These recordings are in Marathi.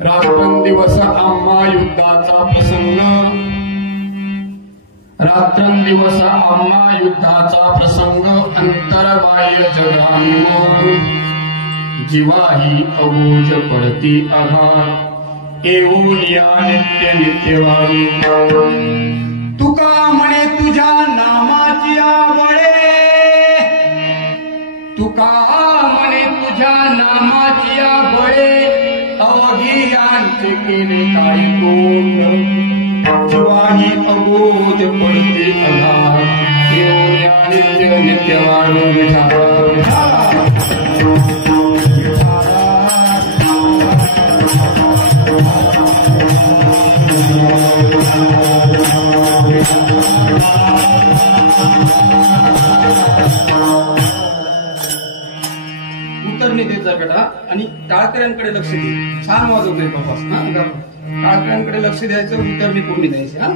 रात्रंदिवस आम्हा युद्धाचा प्रसंग, रात्रंदिवस आम्हा युद्धाचा प्रसंग, अंतरबाह्य जगांवर जीवाही अबोज पडती आघात, येऊन या नित्य नित्यवारी. तुका म्हणे तुझ्या नामाची आवळे, तुका म्हणे तुझ्या नामाची आवळे, अवघी यांचे केले काय तोंड, जीवाही अबोज पडते अघात, येऊन या नित्य नित्यवारी. उतरणी देत जा बेटा आणि टाळकऱ्यांकडे लक्ष दे. छान वाजवतोय बापास ना, टाळकऱ्यांकडे लक्ष द्यायचं, उतरणी पूर्ण द्यायची. हा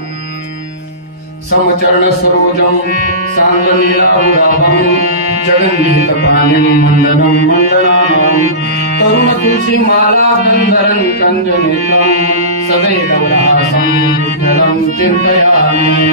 समचरण सरोजम सांगनीरावराभम जगन्निहित पाणिम मंडनम मंडनानाम तरुण तुलसी माला गंधरं कंजनेत्रम सदैवरासं विठ्ठलं चिन्तयामि.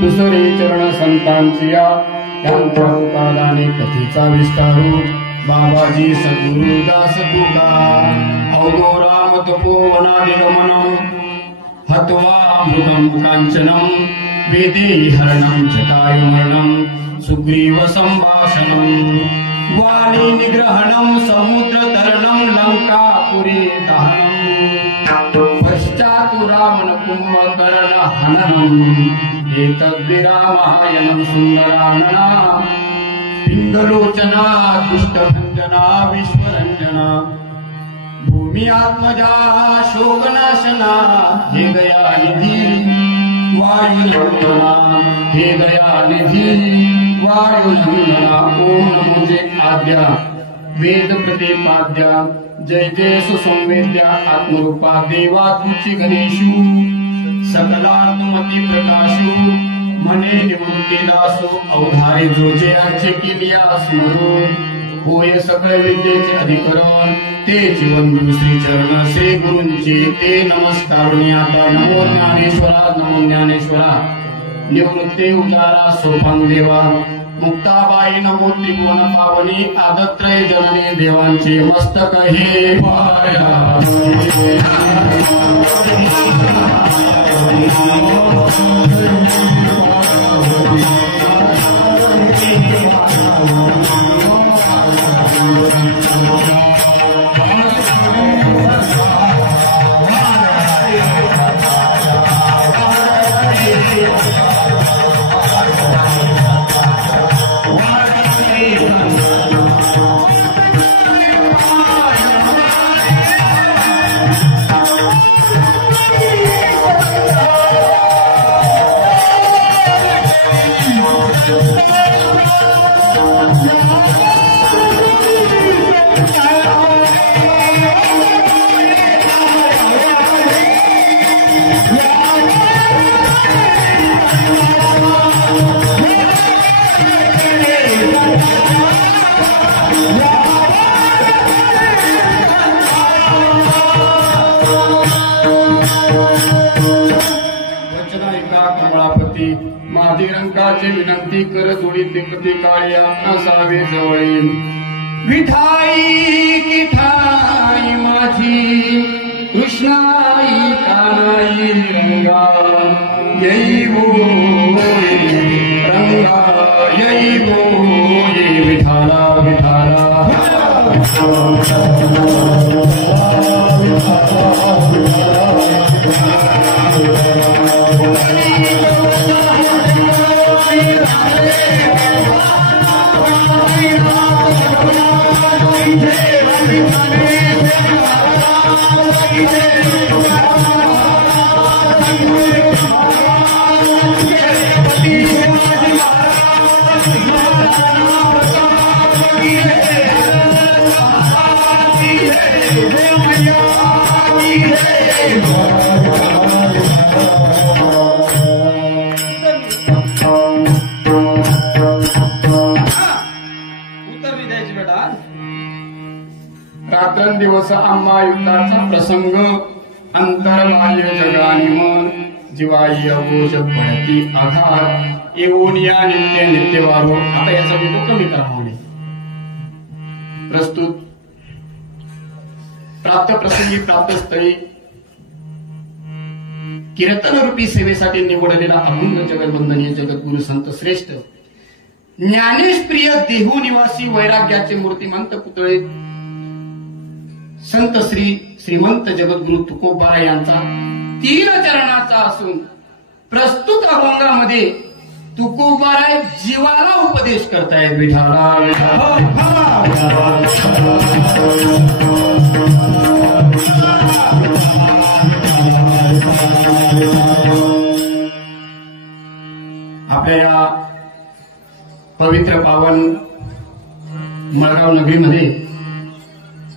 दुसरे चरण संतांचिया यांच्या कालाने कथेचा विस्तारू. बाबाजी सद्गुरु दास तुका अवधो राम तपोवनादिगमनम हत्वा अमृतम कांचनम वेदेहि हरणम जटायुमरणम सुग्रीव संभाषणम वाणी निग्रहणम समुद्र तरणम लंकापुरी दहनम पश्चातु रावण कुंभकर्ण हननम एतद्विरामायणं सुंदरानना पिंगलोचना दुष्टभंजना विश्वरंजना भूमि आत्मजा शोकनाशना हे दयानिधी वायुलंघना हे दयानिधी वायुलंघना. ओम नमोजे आद्या वेद प्रतिपाद्या जय जय सुसंवेद्या आत्मरूपा देवा तुची गणेशू सकलात्मती प्रकाशू मने निवृत्तीदासो अवधारे जोजे आचे किलिया स्मरू होय सकळ विद्येचे अधिकरण ते जीवनगुरु श्री चरण श्री गुरूंचे ते नमस्कारुणी. आता नमो ज्ञानेश्वरा नमो ज्ञानेश्वरा. निवृत्ते उजारा सोपान देवा मुक्ताबाई नमो त्रिभुवन पावनी आदत्रय जननी देवांचे मस्तक हे पाया. अधिरंकाचे विनंती कर जोडी तिपती काळ्या असावे जवळे विठाई की ठाई माझी कृष्णाई कानाई रंगा येई बोळे रंगा येई बोळे विठाला विठाला रात्रंदिवस आम्हा युद्धाचा प्रसंग अंतर्बाह्य जगानी मन जीवाई अघोष पडती आघात येऊन या नित्य नित्यवारो. आता याचा विचार कमी करा म्हणे. प्रस्तुत प्राप्त प्रसंगी प्राप्त स्थळी कीर्तन रूपी सेवेसाठी निवडलेला अभंग जगतबंधनीय जगद्गुरु संत श्रेष्ठ ज्ञानेश प्रिय देहू निवासी वैराग्याचे मूर्तिमंत पुतळे संत श्रीमंत जगद्गुरु तुकोबाराय यांचा 3 चरणाचा असून प्रस्तुत अभंगामध्ये तुकोबाराय जीवाला उपदेश करतायत. विठाला आपल्या या पवित्र पावन मळगाव नगरीमध्ये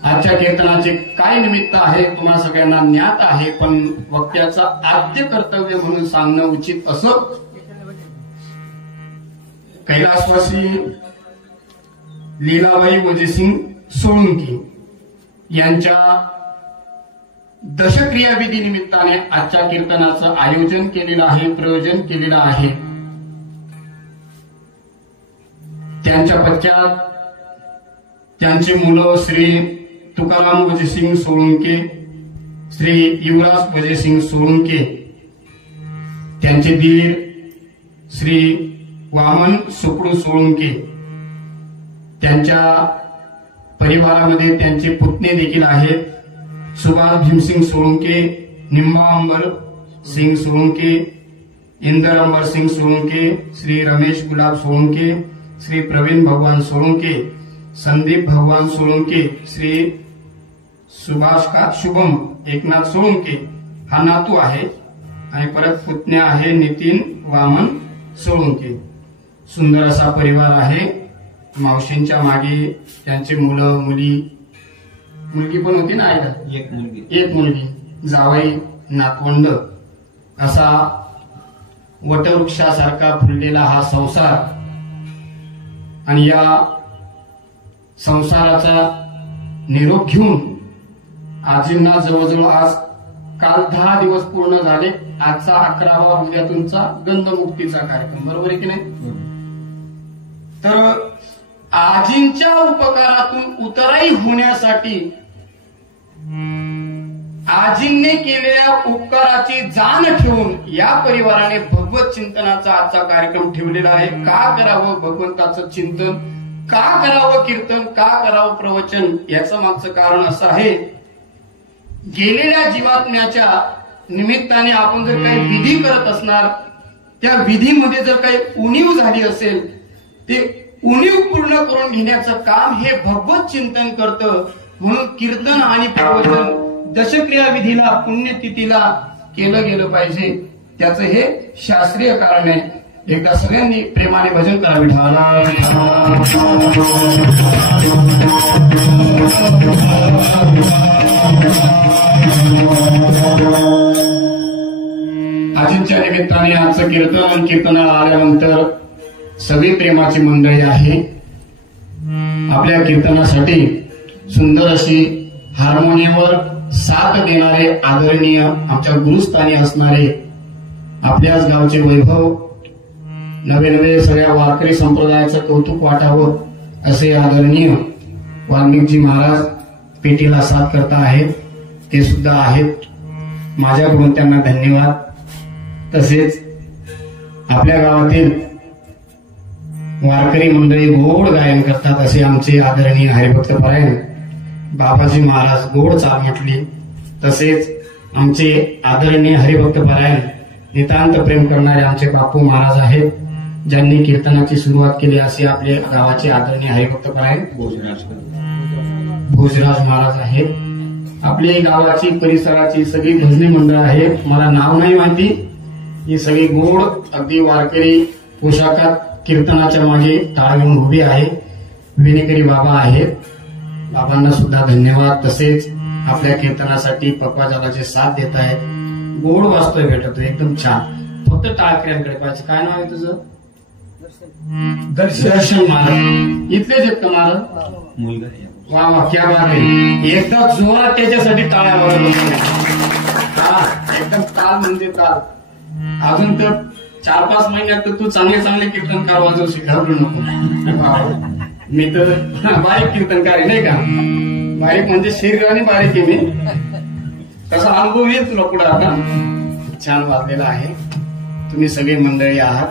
आजच्या कीर्तनाचे काय निमित्त आहे तुम्हाला सगळ्यांना ज्ञात आहे, पण वक्त्याचा आद्य कर्तव्य म्हणून सांगणं उचित असं. कैलासवासी लीलाबाई वजीसिंग सोळंकी यांच्या दशक्रियाविधी निमित्ताने आजच्या कीर्तनाचं आयोजन केलेलं आहे, प्रयोजन केलेलं आहे. त्यांच्या पश्चात त्यांचे मुलं श्री तुकाराम वजीसिंग सोळंके, श्री युवराज वजीसिंग सोळंके, त्यांचे दीर श्री वामन सुकडू सोळंके, त्यांच्या परिवारामध्ये त्यांचे पुतणे देखील आहेत. सुभाष भीमसिंग सोळंके, निम्मा अंबर सिंग सोळंके, इंदर अमर सिंग सोळंके, श्री रमेश गुलाब सोळंके, श्री प्रवीण भगवान सोळंके, संदीप भगवान सोळंके, श्री सुभाष का शुभम एकनाथ सोळंके हा नातू आहे आणि परत पुतण्या आहे नितीन वामन सोळंके. सुंदर असा परिवार आहे. मावशींच्या मागे त्यांचे मुलं मुली, मुलगी पण होती ना आईला, एक मुलगी, जावई, नातवंड, असा वटवृक्षासारखा फुललेला हा संसार. आणि या संसाराचा निरोप घेऊन आजींना जवळजवळ आज काल 10 दिवस पूर्ण झाले. आजचा 11वा उद्या तुमचा गंधमुक्तीचा कार्यक्रम, बरोबर आहे की नाही? तर आजींच्या उपकारातून उतराई होण्यासाठी आजींनी केलेल्या उपकाराची जाण ठेवून या परिवाराने भगवत चिंतनाचा आजचा कार्यक्रम ठेवलेला आहे. का करावं भगवंताचं चिंतन, का करावं कीर्तन, का करावं प्रवचन, याचं मागचं कारण असं आहे. गेलेल्या जीवात्म्याच्या निमित्ताने आपण जर काही विधी करत असणार, त्या विधीमध्ये जर काही उणीव झाली असेल, ते उणीव पूर्ण करून घेण्याचं काम हे भगवत चिंतन करतं. म्हणून कीर्तन आणि प्रवचन दशक्रिया विधीला पुण्यतिथीला केलं गेलं पाहिजे. त्याचं हे शास्त्रीय कारण आहे. एकदा सगळ्यांनी प्रेमाने भजन करा. विठाला आजींच्या निमित्ताने आजचं कीर्तन आणि कीर्तनाला आल्यानंतर सगळी प्रेमाची मंडळी आहे. आपल्या कीर्तनासाठी सुंदर अशी हार्मोनियमवर साथ देणारे आदरणीय आमच्या गुरुस्थानी असणारे आपल्याच गावचे वैभव नवे नवे सगळ्या वारकरी संप्रदायाचं कौतुक वाटावं असे आदरणीय वाल्मिकजी महाराज पेटीला साथ करता आहेत, ते सुद्धा आहेत. माझ्याकडून त्यांना धन्यवाद. तसेच आपल्या गावातील वारकरी मंडळी गोड गायन करतात असे आमचे आदरणीय हरिभक्त परायण बाबाजी महाराज गोड चाल म्हटली. तसेच आमचे आदरणीय हरिभक्त परायण नितांत प्रेम करणारे आमचे बापू महाराज आहेत, ज्यांनी कीर्तनाची सुरुवात केली असे आपले गावाचे आदरणीय हरिभक्त परायण भोजराज महाराज आहेत. आपल्या गावाची परिसराची सगळी भजनी मंडळ आहेत, मला नाव नाही माहिती. ही सगळी गोड अगदी वारकरी पोशाखात कीर्तनाच्या मागे टाळ घेऊन उभी आहे. विनेकरी बाबा आहेत, बाबांना सुद्धा धन्यवाद. तसेच आपल्या कीर्तनासाठी पक्वाजालाचे साथ देत आहेत. गोड वास्तव भेटतो, एकदम छान. फक्त टाळकऱ्यांकडे पाहिजे. काय नाव आहे तुझं? दर्शन महाराज. इथलेच आहेत का महाराज? वा वा, क्या बात आहे. एकदा जोरात त्याच्यासाठी टाळ्या वाजवल्या. एकदम ताल म्हणजे ताल. अजून तर 4-5 महिन्यात तर तू चांगले चांगले कीर्तनकार वाजवशील, घाबरू नको. मी तर बारीक कीर्तनकार आहे नाही का. बारीक म्हणजे शरीराने बारीक आहे मी. तसा अनुभव येईल तुला पुढे. आता छान वाजलेला आहे. तुम्ही सगळे मंडळी आहात.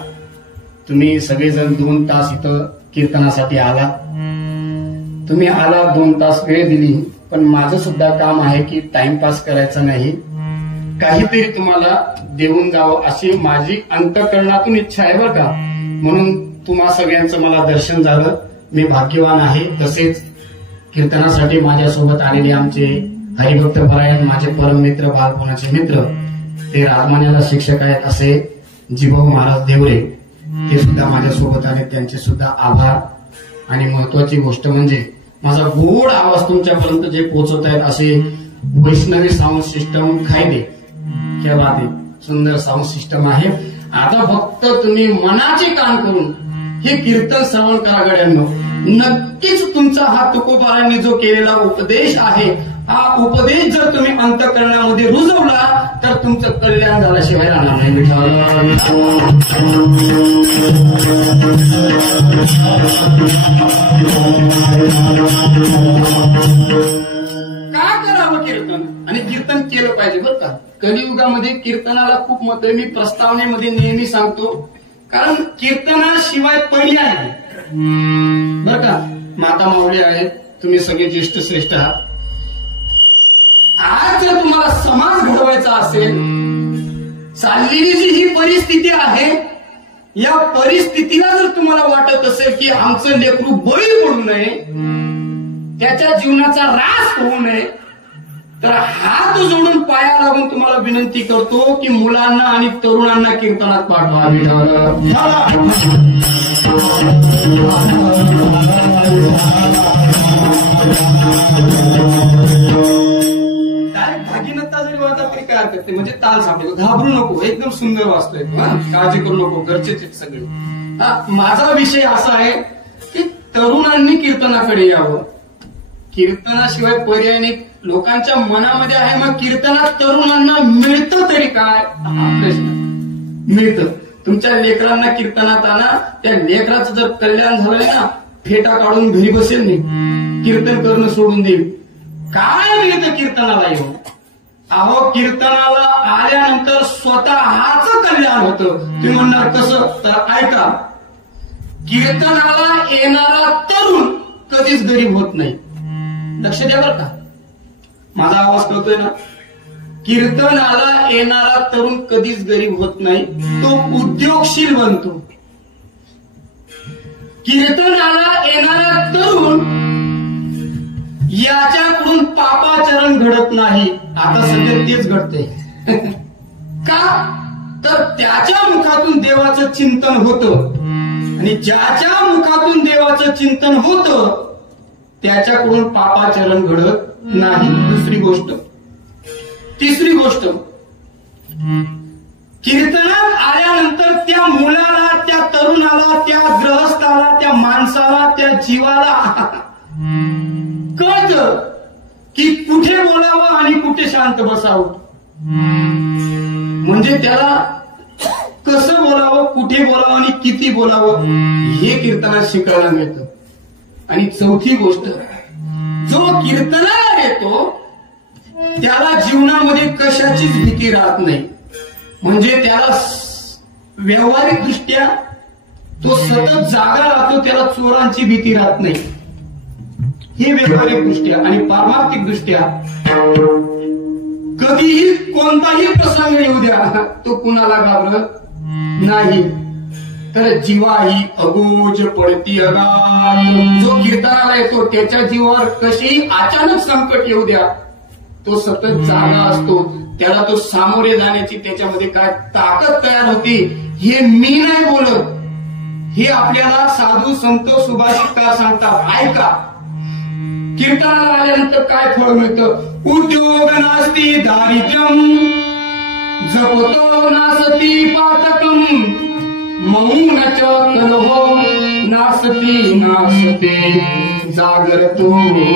तुम्ही सगळेजण 2 तास इथं कीर्तनासाठी आलात. तुम्ही आला 2 तास वेळ दिली, पण माझं सुद्धा काम आहे की टाइमपास करायचा नाही, काहीतरी तुम्हाला देऊन जावं अशी माझी अंतःकरणातून इच्छा आहे बरं का. म्हणून तुम्हा सगळ्यांचं मला दर्शन झालं, मी भाग्यवान आहे. तसेच कीर्तनासाठी माझ्यासोबत आलेले आमचे हरिभक्त परायण माझे परम मित्र, बालपणाचे मित्र, ते राजमान्याला शिक्षक आहेत असे जिभाऊ महाराज देवरे, ते सुद्धा माझ्यासोबत आले. त्यांचे सुद्धा आभार. आणि महत्वाची गोष्ट म्हणजे माझा गोड आवाज तुमच्यापर्यंत जे पोहोचवत आहेत असे वैष्णवी साऊंड सिस्टम खायदे, क्या बात आहे. सुंदर साऊंड सिस्टम आहे. आता फक्त तुम्ही मनाचे कान करून हे कीर्तन श्रवण करा गड्यांनो. नक्कीच तुमचा हा तुकोबारांनी जो केलेला उपदेश आहे, हा उपदेश जर तुम्ही अंतःकरणामध्ये रुजवला तर तुमचं कल्याण झाल्याशिवाय राहणार नाही. का करावं कीर्तन? आणि कीर्तन केलं पाहिजे बरं का. कलियुगामध्ये कीर्तनाला खूप महत्व आहे. मी प्रस्तावनेमध्ये नेहमी सांगतो, कारण कीर्तनाशिवाय पर्याय नाही बरं का. माता माऊली आहेत, तुम्ही सगळे ज्येष्ठ श्रेष्ठ आहात. आज जर तुम्हाला समाज घडवायचा असेल, चाललेली जी ही परिस्थिती आहे, या परिस्थितीला जर तुम्हाला वाटत असेल की आमचं लेकरू बळी पडू नये, त्याच्या जीवनाचा ऱ्हास होऊ नये, तर हात जोडून पाया लागून तुम्हाला विनंती करतो की मुलांना आणि तरुणांना कीर्तनात पाठवा. भागीनता जरी वाचा तरी काय हरकत नाही, म्हणजे ताल सांगतो. घाबरू नको, एकदम सुंदर वाचतोय, काळजी करू नको, घरचेच सगळे. माझा विषय असा आहे की तरुणांनी कीर्तनाकडे यावं. कीर्तनाशिवाय पर्याय नाही. लोकांच्या मनामध्ये आहे, मग कीर्तनात तरुणांना मिळतं तरी काय हा प्रश्न. मिळतं. तुमच्या लेकरांना कीर्तनात आणा, त्या लेकराचं जर कल्याण झालंय ना, फेटा काढून घरी बसेल नाही, कीर्तन करणं सोडून देईल. काय मिळतं कीर्तनाला येऊन? अहो, कीर्तनाला आल्यानंतर स्वतःच कल्याण होतं. तुम्ही म्हणणार कसं? तर ऐका, कीर्तनाला येणारा तरुण कधीच गरीब होत नाही. लक्ष द्या बरं का, माझा आवाज कळतोय ना. कीर्तनाला येणारा तरुण कधीच गरीब होत नाही, तो उद्योगशील बनतो. कीर्तनाला येणारा तरुण याच्याकडून पापाचरण घडत नाही. आता सध्या तेच घडते. का? तर त्याच्या मुखातून देवाचं चिंतन होतं, आणि ज्याच्या मुखातून देवाचं चिंतन होतं त्याच्याकडून पापाचरण घडत नाही. दुसरी गोष्ट. तिसरी गोष्ट, कीर्तनात आल्यानंतर त्या मुलाला, त्या तरुणाला, त्या ग्रहस्थाला, त्या माणसाला, त्या जीवाला कळतं की कुठे बोलावं आणि कुठे शांत बसावं. म्हणजे त्याला कसं बोलावं, कुठे कुठे बोलावं आणि किती बोलावं हे कीर्तनात शिकायला मिळतं. आणि चौथी गोष्ट, जो कीर्तनाला येतो त्याला जीवनामध्ये कशाचीच भीती राहत नाही. म्हणजे त्याला व्यावहारिक दृष्ट्या तो सतत जागा राहतो, त्याला चोरांची भीती राहत नाही. ही व्यावहारिक दृष्ट्या. आणि पारमार्थिक दृष्ट्या कधीही कोणताही प्रसंग येऊ द्या, तो कुणाला घाबरत नाही. तर जीवाही अगोज पडती अगाध. जो कीर्तनाला येतो त्याच्या जीवावर कशी अचानक संकट येऊ द्या, तो सतत जागा असतो. त्याला तो सामोरे जाण्याची त्याच्यामध्ये काय ताकद तयार होती हे मी नाही बोलत, हे आपल्याला साधू संत सुभाषितकार सांगतात. ऐका, कीर्तनाला आल्यानंतर काय फळ मिळतं. उद्योग नास्ती दारिद्र्यम जपतो नासती पातकम मौन च कलहो नासती नासते जागरतो भय.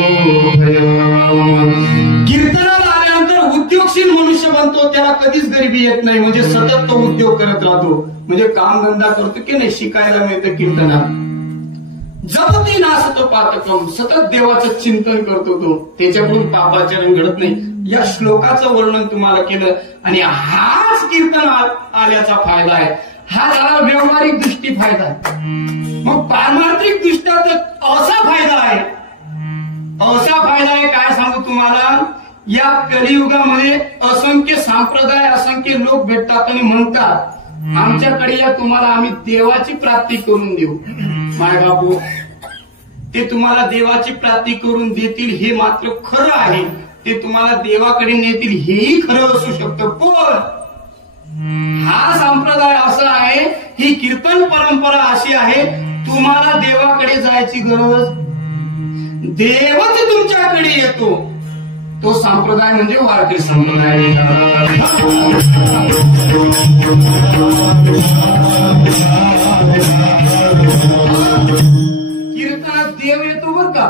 कीर्तनाला आल्यानंतर उद्योगशील मनुष्य बनतो, त्याला कधीच गरिबी येत नाही. म्हणजे सतत तो उद्योग करत राहतो, म्हणजे काम धंदा करतो की नाही, शिकायला मिळतं कीर्तनात. जपती नासत पातकम, सतत देवाचं चिंतन करतो तो, त्याच्याकडून पापाचरण घडत नाही. या श्लोकाचं वर्णन तुम्हाला केलं. आणि हाच कीर्तन आल्याचा फायदा आहे. हा झाला व्यावहारिक दृष्टी फायदा. मग पारमार्थिक दृष्ट्या असा फायदा आहे, असा फायदा आहे काय सांगू तुम्हाला. या कलियुगामध्ये असंख्य संप्रदाय, असंख्य लोक भेटतात आणि म्हणतात आमच्याकडे या, तुम्हाला आम्ही देवाची प्राप्ती करून देऊ. माय बापू, ते तुम्हाला देवाची प्राप्ती करून देतील हे मात्र खरं आहे. ते तुम्हाला देवाकडे नेतील हेही खरं असू शकतं. पण हा संप्रदाय असा आहे, ही कीर्तन परंपरा अशी आहे, तुम्हाला देवाकडे जायची गरज, देवच तुमच्याकडे येतो. तो संप्रदाय म्हणजे वारकरी संप्रदाय. कीर्तनात देव येतो बर का,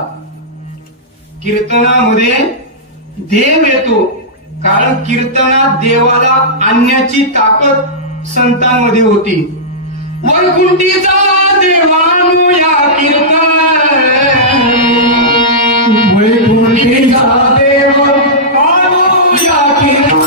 कीर्तनामध्ये देव येतो. कारण कीर्तनात देवाला आणण्याची ताकद संतांमध्ये होती. वैकुंठीचा देवानु या कीर्तन, वैकुंठीचा देव आणू या कीर्तन.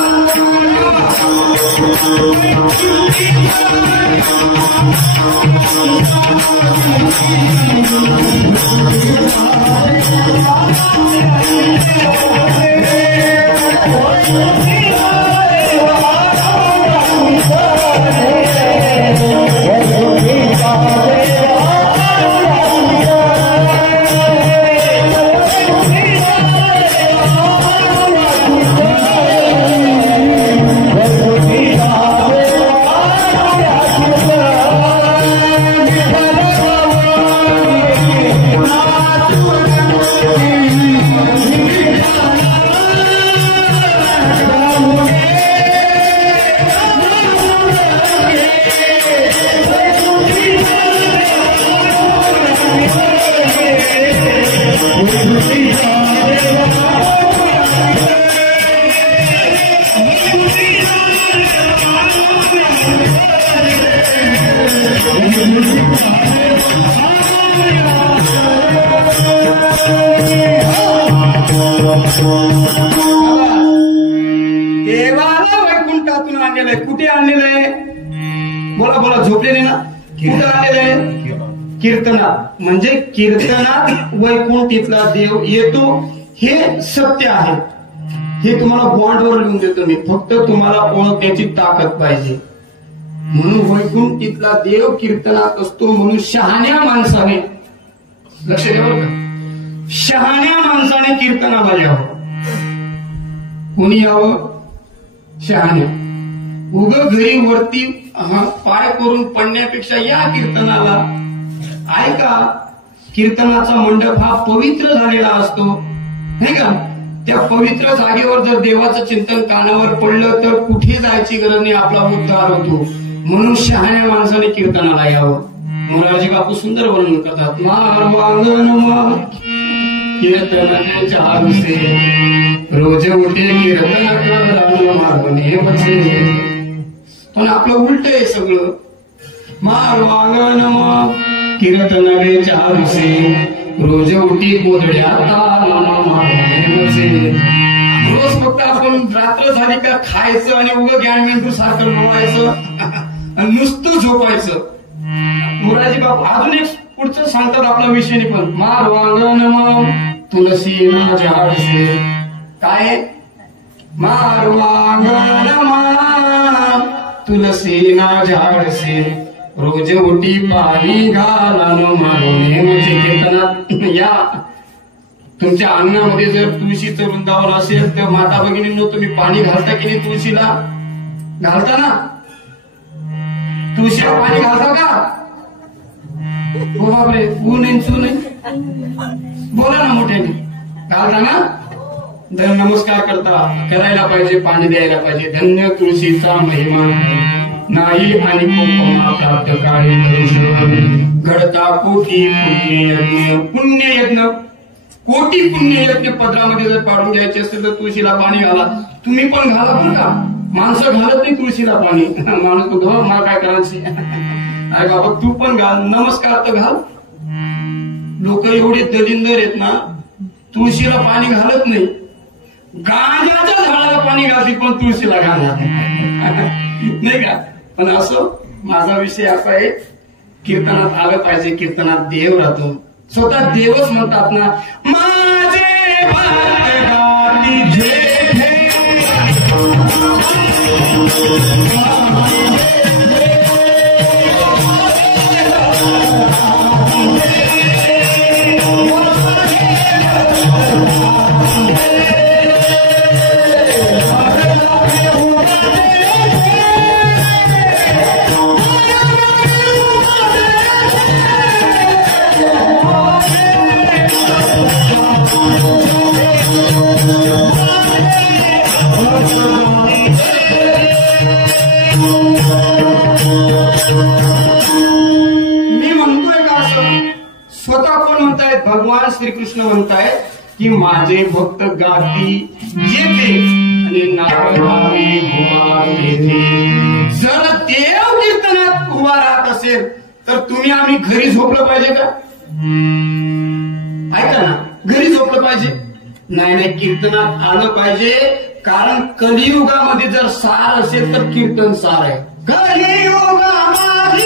देवाला वैकुंठातून आणलेलं आहे. कुठे आणलेलं आहे? बोला बोला, झोपलेले ना. कुठे आणलेलं आहे? कीर्तनात. म्हणजे कीर्तनात वैकुंठीतला देव येतो, हे सत्य आहे. हे तुम्हाला बॉन्डवर लिहून देतो मी, फक्त तुम्हाला ओळखण्याची ताकद पाहिजे. म्हणून वैकुंठीतला देव कीर्तनात असतो. म्हणून शहाण्या माणसाने, लक्ष द्यावं का, शहाण्या माणसाने कीर्तनाला यावं. कोणी यावं? शहाण्या. उग घरी वरती पाय करून पडण्यापेक्षा या कीर्तनाला. ऐका, कीर्तनाचा मंडप हा पवित्र झालेला असतो, नाही का. त्या पवित्र जागेवर जर देवाचं चिंतन कानावर पडलं तर कुठे जायची गरज नाही, आपला उद्धार होतो. म्हणून शहाण्या माणसाने कीर्तनाला यावं. मोरारजी बापू सुंदर वर्णन करतात. मार्वांगण कीर्तन चारुसे, रोज उठे कीर्तन मागणे बसे. पण आपलं उलट आहे सगळं. मारवांगण मग कीर्तनाले चारुसे रोज उठी गोधड्या रोज फक्त आपण रात्र झाली का खायचं आणि उगं ज्ञान मेंदू सारखं लोळायचं आणि नुसतं झोपायचं. मोराजी बाबू अजून एक पुढचं सांगतात आपल्या विषयी पण मारवांगण मग तुलसी ना झाडसे काय मारवांगण मग तुलसी ना झाडसे रोज उठी पाणी घालान मारून म्हणजे कीर्तनात या तुमच्या अन्नामध्ये जर तुळशीचं वृंदावन असेल तर माता भगिनींनो तुम्ही पाणी घालता की नाही? तुळशीला घालता ना? तुळशीला पाणी घालता का? हो बापरे, ऊन इंचू नाही बोला ना मोठ्याने, घालता ना? तर नमस्कार करायला पाहिजे, पाणी द्यायला पाहिजे. धन्य तुळशीचा महिमा नाही आणि कोपमा प्राप्त काळी घडता कोटी पुण्ययज्ञ कोटी पुण्ययज्ञ पदरामध्ये जर पाडून घ्यायचे असेल तर तुळशीला पाणी घाला. तुम्ही पण घाला बरं का, माणसं घालत नाही तुळशीला पाणी. माणूस तो घाल, मला काय करायची अरे बाबा तू पण घाल, नमस्कार तर घाल. लोक एवढे दलिंदर आहेत ना, तुळशीला पाणी घालत नाही, गांजाच्या झाडाला पाणी घालते पण तुळशीला घालणार नाही का? पण असं माझा विषय असा आहे, कीर्तनात आलं पाहिजे. कीर्तनात देव राहतो, स्वतः देवच म्हणतात ना, माझे भक्त गाती जेठे भगवान श्रीकृष्ण म्हणतायत की माझे भक्त गाती येते आणि नारायणी उभा येते. जर देव कीर्तनात उभा राहत असेल तर तुम्ही आम्ही घरी झोपलं पाहिजे का? ऐका ना, घरी झोपलं पाहिजे नाही, कीर्तनात आलं पाहिजे. कारण कलियुगामध्ये जर सार असेल तर कीर्तन सार आहे. कलियुगामध्ये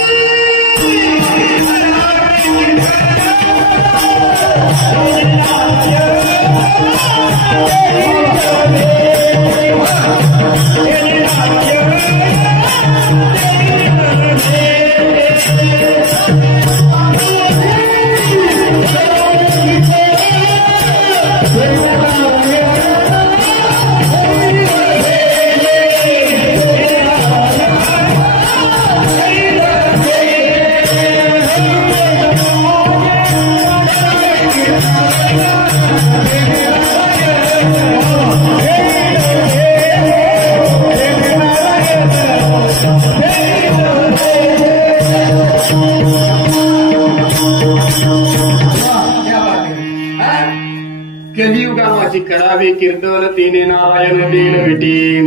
कलियुगामाची करावे कीर्तन तिने नारायण देण भेटी.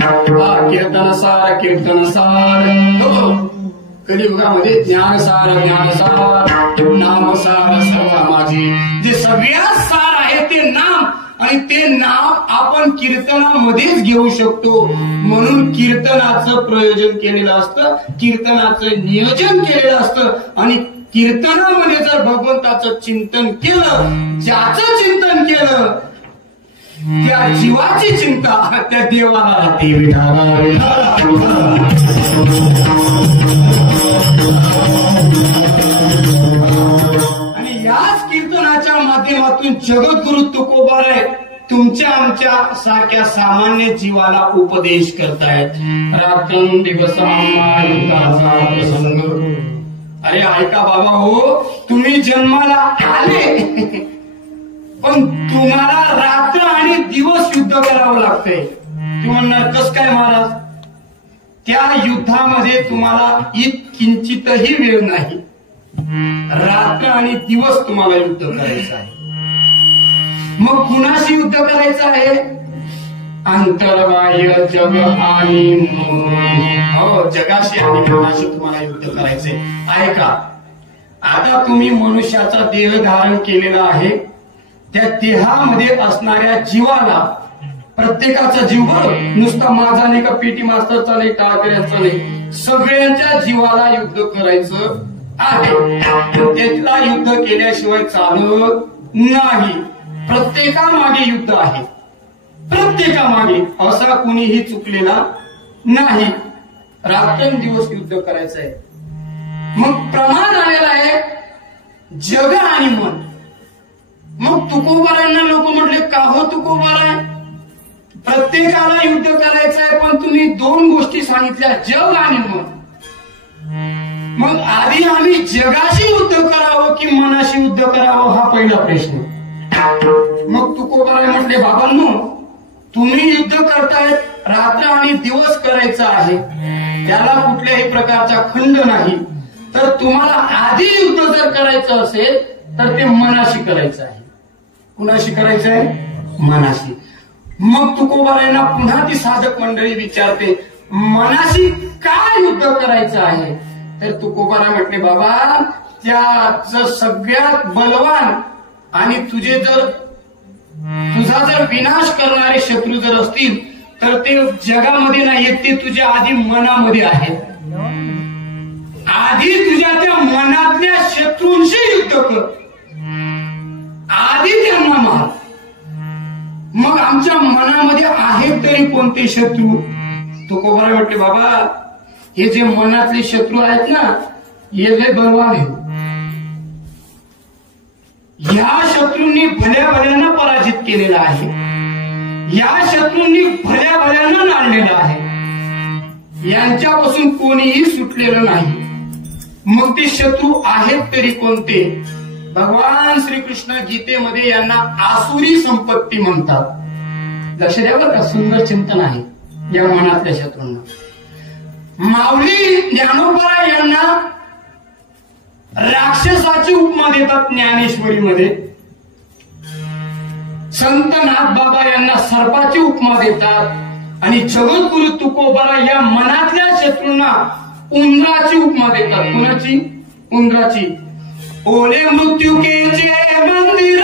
कीर्तन सार कलियुगामध्ये ज्ञानसार नामसार सर्व माझी. जे सगळ्यात सार आहे ते नाम, आणि ते नाम आपण कीर्तनामध्येच घेऊ शकतो. म्हणून कीर्तनाचं प्रयोजन केलेलं असतं, कीर्तनाचं नियोजन केलेलं असतं. आणि कीर्तनामध्ये जर भगवंताचं चिंतन केलं, ज्याचं चिंतन केलं त्या जीवाची चिंता त्या देवाला राहते. आणि याच कीर्तनाच्या माध्यमातून जगद्गुरु तुकोबाराय तुमच्या आमच्या सारख्या सामान्य जीवाला उपदेश करतायत. रात्रं दिवसाचा प्रसंग. अरे ऐका बाबा हो, तुम्ही जन्माला आले पण तुम्हाला रात्र आणि दिवस युद्ध करावं लागतंय. तू म्हणणार कस काय महाराज? त्या युद्धामध्ये तुम्हाला किंचितही वेळ नाही. रात्र आणि दिवस तुम्हाला युद्ध करायचं आहे. मग कुणाशी युद्ध करायचं आहे? अंतर्बाह्य जग आणि जगाशी आणि मनाशी तुम्हाला युद्ध करायचे. ऐका, आता तुम्ही मनुष्याचा देह धारण केलेला आहे. त्या देहामध्ये असणाऱ्या जीवाला, प्रत्येकाचा जीव नुसता माझा नाही का, पीटी मास्तरचा नाही, टाळकऱ्याचा नाही, सगळ्यांच्या जीवाला युद्ध करायचं आहे. त्याला युद्ध केल्याशिवाय चालत नाही. प्रत्येकामागे युद्ध आहे, प्रत्येकामागे. असा कुणीही चुकलेला नाही. रात्रंदिवस युद्ध करायचं आहे. मग प्रमाण आलेला आहे जग आणि मन. मग तुकोबारांना लोक म्हटले, का हो तुकोबारा, प्रत्येकाला युद्ध करायचं आहे, पण तुम्ही दोन गोष्टी सांगितल्या, जग आणि मन. मग आधी आम्ही जगाशी युद्ध करावं की मनाशी युद्ध करावं, हा पहिला प्रश्न. मग तुकोबारा म्हटले, बाबांनो, तुम्ही युद्ध करतायत, रात्र आणि दिवस करायचं आहे, त्याला कुठल्याही प्रकारचा खंड नाही. तर तुम्हाला आधी युद्ध जर करायचं असेल तर ते मनाशी करायचं आहे. कुणाशी करायचं आहे? मनाशी. मग तुकोबारांना पुन्हा ती साधक मंडळी विचारते, मनाशी काय युद्ध करायचं आहे? तर तुकोबारा म्हटले, बाबा, त्या सगळ्यात बलवान आणि तुझा जर विनाश करणारे शत्रू जर असतील तर ते जगामध्ये नाही, ते तुझ्या आधी मनामध्ये आहेत. आधी तुझ्या त्या मनातल्या शत्रूंशी युद्ध कर, आधी त्यांना मार. मग आमच्या मनामध्ये आहेत तरी कोणते शत्रू? तुकोबारा म्हटले, बाबा, हे जे मनातले शत्रू आहेत ना, हे लय बलवान आहेत. या शत्रूंनी भल्या भल्यांना पराजित केलेला आहे. या शत्रूंनी भल्या भल्यांना नाळलेलं आहे. यांच्यापासून कोणीही सुटलेलं नाही. मग ते शत्रू आहेत तरी कोणते? भगवान श्रीकृष्ण गीतेमध्ये यांना आसुरी संपत्ती म्हणतात. लक्ष द्या बरं का, सुंदर चिंतन आहे या मनातल्या शत्रूंना. माऊली ज्ञानोबा यांना राक्षसाची उपमा देतात ज्ञानेश्वरीमध्ये. संत नाथबाबा यांना सर्पाची उपमा देतात. आणि जगद्गुरु तुकोबारा या मनातल्या शत्रूंना उंदराची उपमा देतात. कुणाची? उंदराची. ओले मृत्युकेचे मंदिर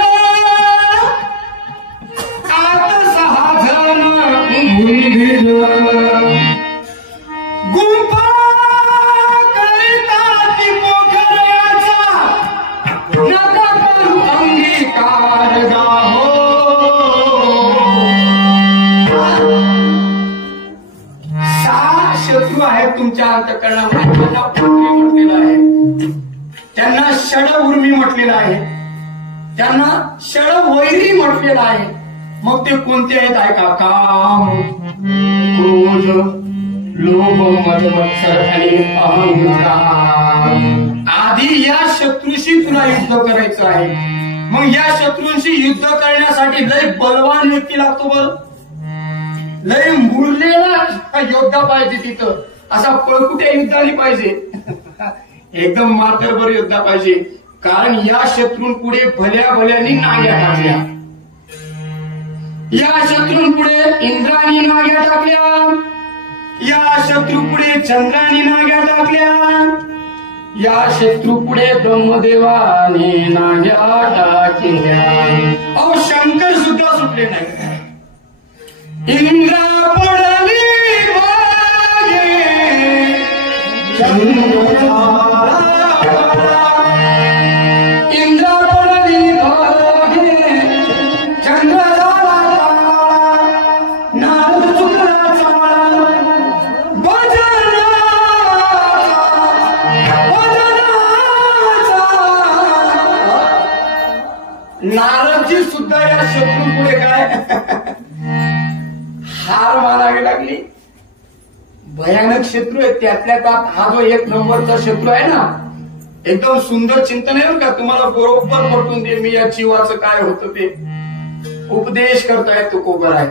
आत 6 जण गुंफा करतात पोखऱ्याचा, नका करू अंगीकार गाहो. 6 शत्रू आहेत तुमच्या अंतःकरणामध्ये. त्यांना उर्मी म्हटलेलं आहे, त्यांना षड उर्मी म्हटलेलं आहे, त्यांना षड वैरी म्हटलेलं आहे. मग ते कोणते आहेत? ऐका, काम, क्रोध, लोभ, मद, मत्सर आणि अहंकार. आधी या शत्रूशी तुला युद्ध करायचं आहे. मग या शत्रूंशी युद्ध करण्यासाठी लय बलवान व्यक्ती लागतो. बरं, लय मुरलेला योद्धा पाहिजे तिथं. असा पळकुट्या युद्धाली पाहिजे, एकदम मातरभर योद्धा पाहिजे. कारण या शत्रूंपुढे भल्या भल्यांनी नाग्या टाकल्या. या शत्रूंपुढे इंद्राणी नाग्या टाकल्या. या शत्रूपुढे चंद्राणी नाग्या टाकल्या. या शत्रूपुढे ब्रह्मदेवाने नाग्या टाकल्या. अहो, शंकर सुद्धा सुटले नाही. इंद्रा पडली मागे, इंद्रा पडली मागे, चंद्र झाला नारद चुकला नारदजी सुद्धा या शत्रूपुढे काय हार मानावी लागली. भयानक शत्रू आहे. त्यातल्या त्यात हा जो 1 नंबरचा शत्रू आहे ना, एकदम सुंदर चिंतन आहे का, तुम्हाला बरोबर पटवून देईल मी या जीवाचं काय होतं ते. उपदेश करतायत तुकोबारा आहे.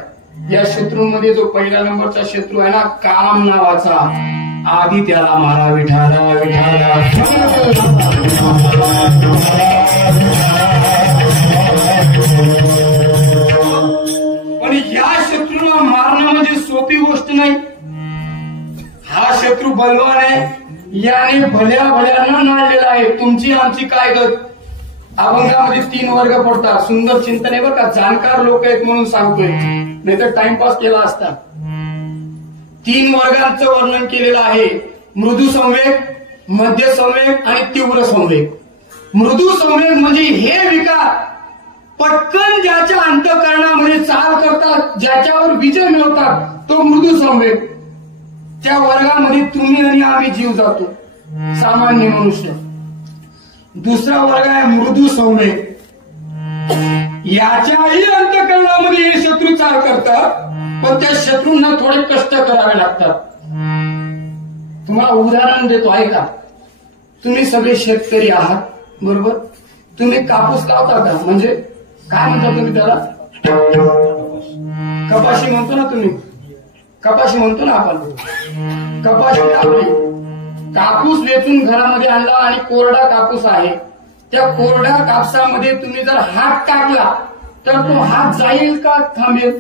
या शत्रूंमध्ये जो पहिला नंबरचा शत्रू आहे ना, काम नावाचा, आधी त्याला मारा. विठाला विठाला. पण या शत्रूला मारणं म्हणजे सोपी गोष्ट नाही. हा हा शत्रू बलवान आहे, याने भल्या भल्यांना नाळलेला आहे. तुमची आमची काय गत. अभंगामध्ये 3 वर्ग पडतात. सुंदर चिंतन आहे बरं का, जाणकार लोक आहेत म्हणून सांगतोय, नाही तर टाइमपास केला असता. 3 वर्गांचं वर्णन केलेलं आहे. मृदू संवेग, मध्य संवेग आणि तीव्र संवेग. मृदू संवेग म्हणजे हे विकार पटकन ज्याच्या अंतःकरणामध्ये चाल करतात, ज्याच्यावर विजय मिळवतात, तो मृदू संवेग. त्या वर्गामध्ये तुम्ही आणि आम्ही जीव जातो, सामान्य मनुष्य. दुसरा वर्ग आहे मृदू संवेग. याच्याही अंतःकरणामध्ये हे शत्रू चाल करतात, पण त्या शत्रूंना थोडे कष्ट करावे लागतात. तुम्हाला उदाहरण देतो, ऐका. तुम्ही सगळे शेतकरी आहात, बरोबर. तुम्ही कापूस लावता का, म्हणजे काय म्हणता तुम्ही त्याला, कपाशी म्हणतो ना तुम्ही, कपाशी म्हणतो ना आपण. कपाशी लावली, कापूस वेचून घरामध्ये आणला आणि कोरडा कापूस आहे. त्या कोरड्या कापसामध्ये तुम्ही जर हात टाकला तर तो हात जाईल का थांबेल?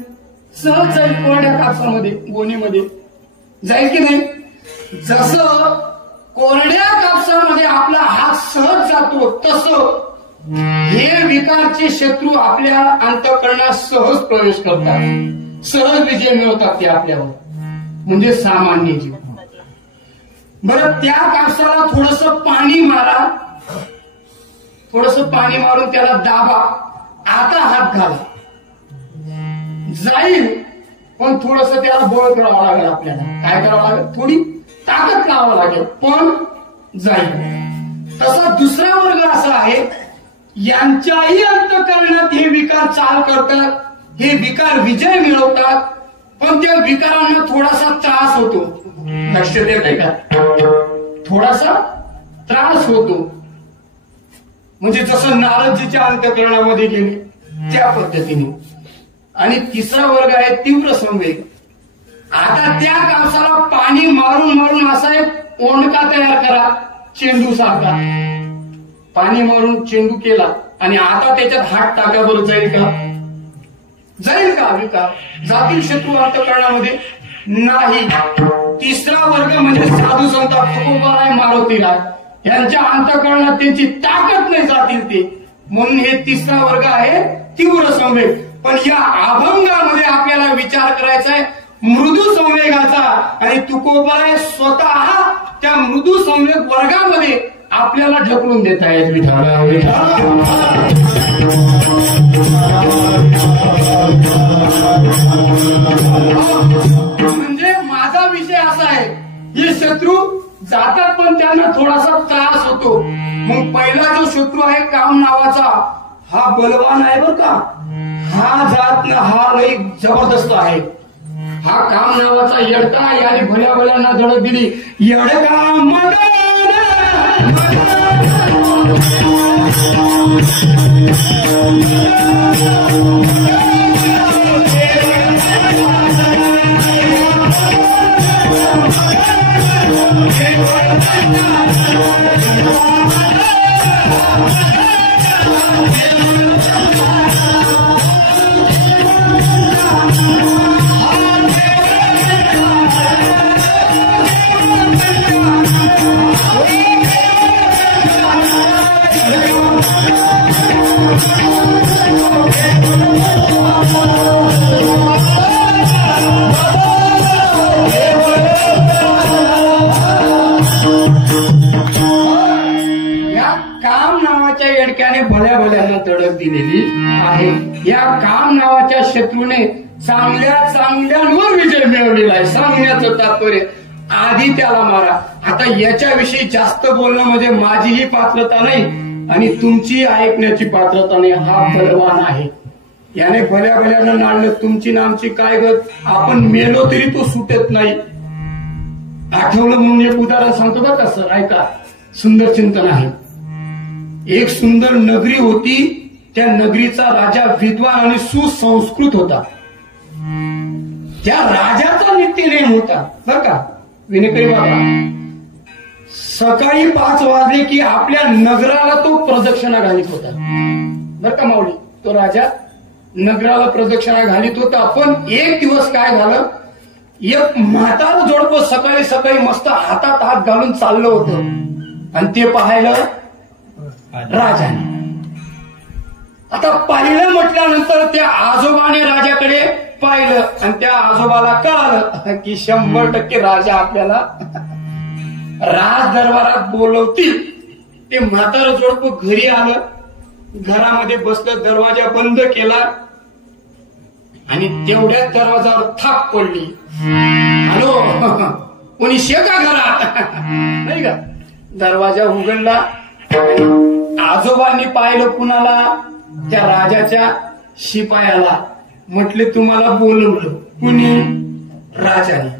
सहज जाईल. कोरड्या कापसामध्ये, गोणीमध्ये जाईल की नाही? जसं कोरड्या कापसामध्ये आपला हात सहज जातो, तसं हे विकारचे शत्रू आपल्या अंतःकरणात सहज प्रवेश करतात, सहज विजय मिळवतात ते आपल्यावर, म्हणजे सामान्य जीव. बरं, त्या कापसाला थोडस पाणी मारा, थोडस पाणी मारून त्याला दाबा, आता हात घाला, जाईल. पण थोडस त्याला बळ करावं लागेल आपल्याला. काय करावं लागेल? थोडी ताकद लावावं लागेल, पण जाईल. तसा दुसरा वर्ग असा आहे, यांच्याही अंतःकरणात हे विकार चाल करतात, हे विकार विजय मिळवतात, पण त्या विकारांना थोडासा त्रास होतो. लक्ष देत आहे का? थोडासा त्रास होतो, म्हणजे जसं नारदजीच्या अंतःकरणामध्ये गेले त्या पद्धतीने. आणि तिसरा वर्ग आहे तीव्र संवेग. आता त्या कापसाला पाणी मारून मारून असा एक ओंडका तयार करा, चेंडू सारखा. पाणी मारून चेंडू केला आणि आता त्याच्यात हात टाका, बरं जाईल का? जाईल का विकार? जातील शत्रू अंतःकरणामध्ये? नाही. तिसरा वर्ग म्हणजे साधू संत, तुकोबाराय, मारुतीराय, यांच्या अंतःकरणात त्यांची ताकद नाही, जातील ते. म्हणून हे तिसरा वर्ग आहे तीव्र संवेग. पण या अभंगामध्ये आपल्याला विचार करायचा आहे मृदू संवेगाचा, आणि तुकोबाराय स्वतः त्या मृदू संवेग वर्गामध्ये आपल्याला ढकलून देत आहेत. विठाला म्हणजे माझा विषय असा आहे, हे शत्रू जातात पण त्यांना थोडासा त्रास होतो. मग पहिला जो शत्रू आहे काम नावाचा, हा बलवान आहे बरं का. हा जात ना, हा लई जबरदस्त आहे. हा काम नावाचा येडका, याने भल्या भल्यांना धडक दिली. येडका मदन भल्या भल्यांना तडक दिलेली आहे. या काम नावाच्या शत्रूने चांगल्या चांगल्यांवर विजय मिळवलेला आहे. सांगण्याचं तात्पर्य, आधी त्याला मारा. आता याच्याविषयी जास्त बोलणं म्हणजे माझीही पात्रता नाही आणि तुमची ऐकण्याची पात्रता नाही. हा बलवान आहे, याने भल्या भल्यांना नाडलं. तुमची नामची काय गत. आपण मेलो तरी तो सुटत नाही. आठवलं म्हणून एक उदाहरण सांगतो बरं का सर, ऐका. सुंदर चिंतन आहे. एक सुंदर नगरी होती. त्या नगरीचा राजा विद्वान आणि सुसंस्कृत होता. त्या राजाचा नित्यनेम होता बर का, विनेकरी बाबा. सकाळी 5 वाजले की आपल्या नगराला तो प्रदक्षिणा घालीत होता बर का माऊली. तो राजा नगराला प्रदक्षिणा घालीत होता. पण एक दिवस काय झालं, एक म्हातारं जोडपं सकाळी सकाळी मस्त हातात हात घालून चाललं होतं आणि ते पाहायला राजाने. आता पाहिलं म्हटल्यानंतर त्या आजोबाने राजाकडे पाहिलं आणि त्या आजोबाला कळालं की 100% राजा आपल्याला राज दरबारात बोलवतील. ते म्हातारं जोडपं घरी आलं, घरामध्ये बसलं, दरवाजा बंद केला आणि तेवढ्याच दरवाजावर थाप पडली. हॅलो, कोणी शेका घरात नाही का? दरवाजा उघडला. आजोबांनी पाहिलं कुणाला? त्या राजाच्या शिपायाला. म्हटले तुम्हाला बोलवलं. कुणी? राजाने.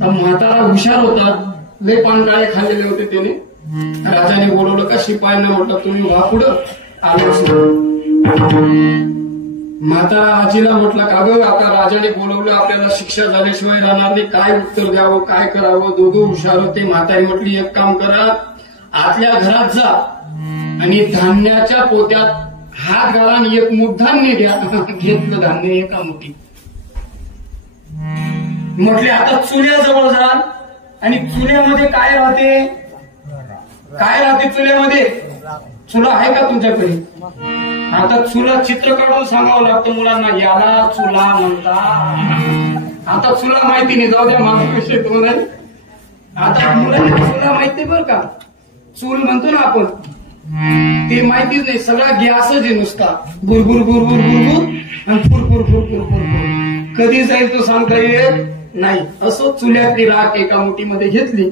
म्हातारा हुशार होता, लय पानकाळे खाल्लेले होते त्याने. राजाने बोलवलं का शिपायांना म्हटलं तुम्ही व्हा पुढं. आलो. म्हातारा आजीला म्हटलं का ग आता राजाने बोलवलं, आपल्याला शिक्षा झाल्याशिवाय राहणार नाही, काय उत्तर द्यावं, काय करावं? दोघं हुशार होते. म्हातारी म्हटली एक काम करा, आतल्या घरात जा आणि धान्याच्या पोत्यात हात घाला आणि एक मूठ धान्य द्या. घेतलं धान्य एका मुठी. म्हटले आता चुल्याजवळ जा आणि चुल्यामध्ये काय राहते? काय राहते चुल्यामध्ये? चुला आहे का तुमच्याकडे? आता चुला चित्र काढून सांगावं लागतं मुलांना, याला चुला म्हणतात. आता चुला माहिती नाही, जाऊ द्या, माझा विषय तो नाही. आता मुलांना चुला माहिती नाही बरं का. चूल म्हणतो ना आपण, ते माहितीच नाही. सगळा गॅसच आहे नुसता, बुरबुर बुरबुर बुरबुर आणि फुरफुर फुरफुर फुरफुर. कधी जाईल तो सांगता येत नाही. असं चुल्यातली राख एका मुठीमध्ये घेतली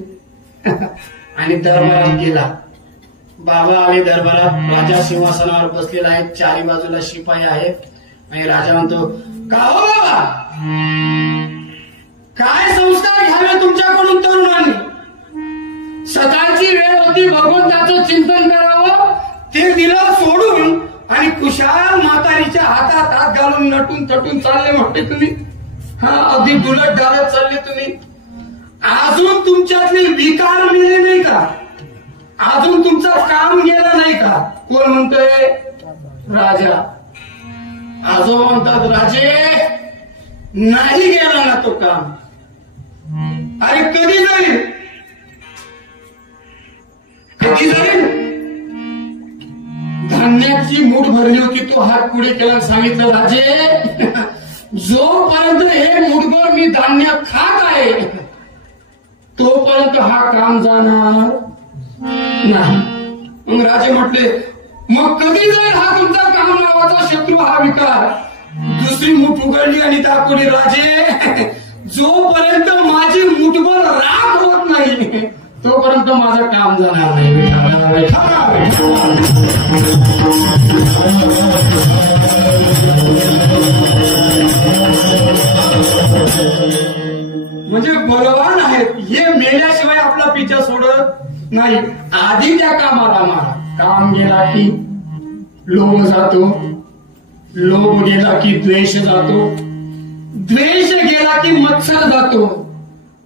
आणि दरबारात गेला. बाबा आले दरबारात. राजा सिंहासनावर बसलेला आहे, चारी बाजूला शिपाई आहेत आणि राजा म्हणतो का हो बाबा, काय संस्कार घ्यावे तुमच्याकडून तरुणांनी? सकाळची वेळ होती, भगवंताचं चिंतन करावं, ते दिलं सोडून आणि कुशाल म्हातारीच्या हातात हात घालून नटून तटून चालले म्हटले तुम्ही. हा, अगदी दुलट घालत चालले तुम्ही. अजून तुमच्यातले विकार मिळले नाही का? अजून तुमचं काम गेलं नाही का? कोण म्हणतोय? राजा. आजोबा म्हणतात राजे नाही गेला ना तो काम. अरे कधी जाईल? कधी जाईल? धान्याची मूठ भरली होती, तो हात पुढे केला, सांगितलं राजे जोपर्यंत हे मूठभर मी धान्य खात आहे तोपर्यंत हा काम जाणार नाही. मग राजे म्हटले मग कधी जाईल हा तुमचा काम नावाचा शत्रू, हा विकार? दुसरी मूठ उघडली आणि दाखवली राजे जोपर्यंत माझी मूठभर राख होत नाही तोपर्यंत माझं काम जाणार नाही. म्हणजे बलवान आहेत हे मेल्याशिवाय आपला पिछा सोडत नाही. आधी त्या कामाला मारा. काम गेला की लोभ जातो, लोभ गेला की द्वेष जातो, द्वेष गेला की मत्सर जातो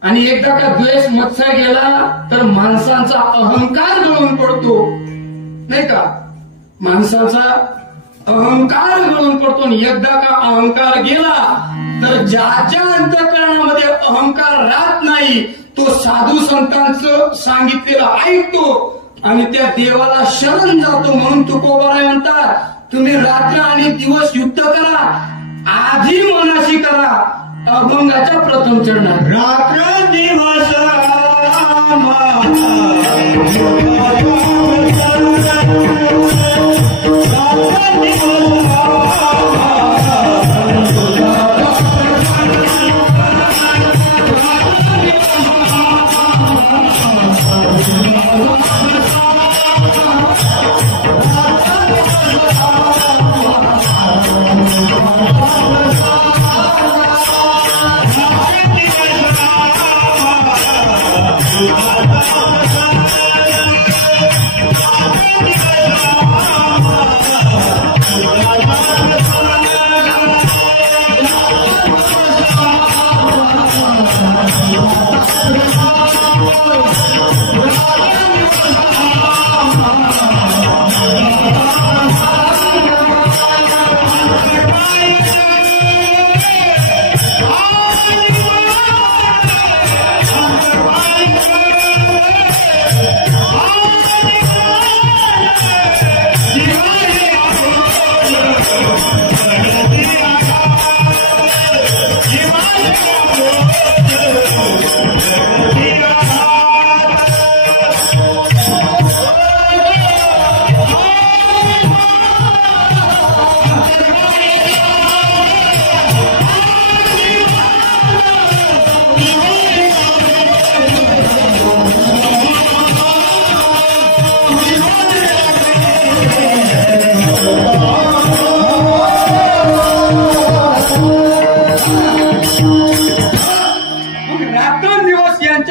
आणि एकदा का द्वेष मत्सर गेला तर माणसांचा अहंकार गळून पडतो, नाही का? माणसाचा अहंकार गळून पडतो आणि एकदा का अहंकार गेला तर ज्याच्या अंतःकरणामध्ये अहंकार राहत नाही तो साधू संतांचं सांगितलेलं ऐकतो आणि त्या देवाला शरण जातो. म्हणून तुकोबाराय म्हणतात तुम्ही रात्र आणि दिवस युद्ध करा, आधी मनाशी करा, अभंगाच्या प्रथम चरणात. रात्र दिवस